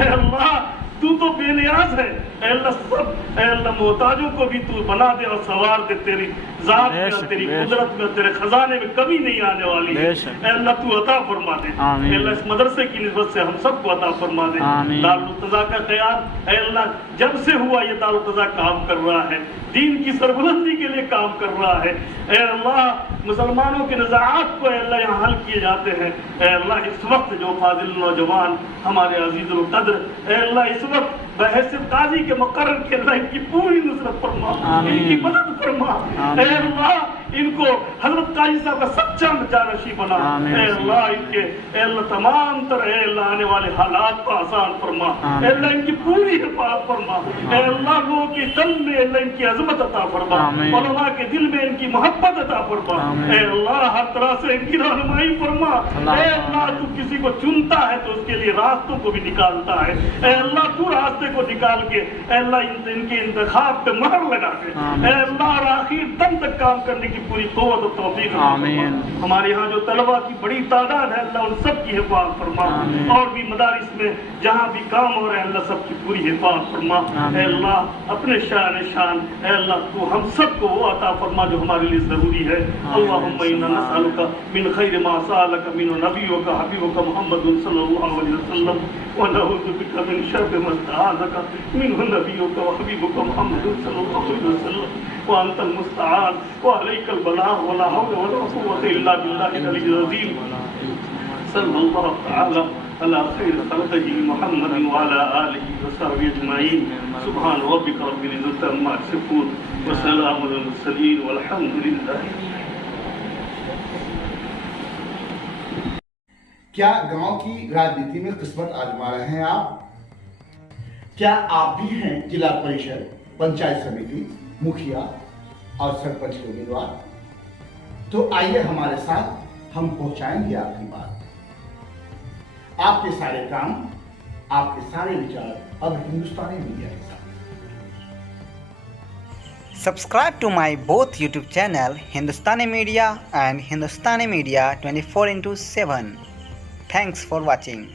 अल्लाह, तू तो बेनियाज है अल्लाह, सब अल्लाह मोहताजों को भी तू बना दे और सवार दे। तेरी जात में, तेरी कुदरत में, तेरे खजाने में कभी नहीं आने वाली है अल्लाह, तू अता फरमा दे। अल्लाह, इस मदरसे की निस्बत से हम सबको अता फरमा दे। दारुल तज़ा का क़याम अल्लाह जब से हुआ ये दारुल तज़ा काम कर रहा है, दीन की सरबुलंदी के लिए काम कर रहा है। अल्लाह, मुसलमानों के निज़ाआत को अल्लाह यहाँ हल किए जाते हैं। अल्लाह, इस वक्त जो फाजिल नौजवान हमारे अजीज़ुल क़द्र अल्लाह इस वक्त बहैसियत काजी के मुकर्रर के अल्लाह इनकी पूरी नुसरत फरमा, इनकी मदद फरमा। अल्लाह, इनको हजरत काजी साहब का सच्चा जानशी बना। अल्लाह, इनके अल्लाह तमाम तरह अल्लाह आने वाले हालात को आसान फरमा। अल्लाह, इनकी पूरी हिफाजत फरमा। अल्लाह, लोगों के दिल में अल्लाह इनकी अजमत अता फरमा, उलमा के दिल में इनकी मोहब्बत अता फरमा। अल्लाह, हर तरह से इनकी रहनुमाई फरमा। अल्लाह, तू किसी को चुनता है तो उसके लिए रास्तों को भी निकालता है। अल्लाह, तू रास्ते को निकाल के अल्लाह इनके इंतखाब पे मोहर लगा दे। अल्लाह, आखिर दम तक काम करने की पूरी क़ुव्वत और तौफीक हमारे यहाँ जो तलबा की बड़ी तादाद है अल्लाह, उन सब की हिफाजत फरमा। और भी मदारिस में जहाँ भी काम हो रहे हैं अल्लाह, सबकी पूरी हिफाजत फरमा। अल्लाह, अपने शान अल्लाह, तू हम सबको वो अता फरमा जो हमारे लिए ज़रूरी है। अल्लाहुम्मा इन्ना नस्अलुका मिन खैरि मा सअलका मिन नबियुका हबीबुका मुहम्मदुन सल्लल्लाहु अलैहि वसल्लम व नऊज़ु बिका मिन शर्रि मा इस्तआज़का मिनहु नबियुका व हबीबुका मुहम्मदुन सल्लल्लाहु अलैहि वसल्लम। وأنت المستعان وعليك البلاغ ولا حول ولا قوة إلا بالله العلي العظيم. صلى الله تعالى على خير خلقه محمد وعلى آله وصحبه أجمعين. سبحان ربك رب العزة عما يصفون وسلام على المرسلين والحمد لله. क्या गांव की राजनीति में किस्मत आजमा रहे हैं आप? क्या आप भी हैं जिला परिषद, पंचायत समिति, मुखिया और सरपंच के उम्मीदवार? तो आइए हमारे साथ, हम पहुंचाएंगे आपकी बात। आपके सारे काम, आपके सारे विचार अब हिंदुस्तानी मीडिया के साथ। Subscribe to my both YouTube channel Hindustani Media and Hindustani Media 24/7. Thanks for watching.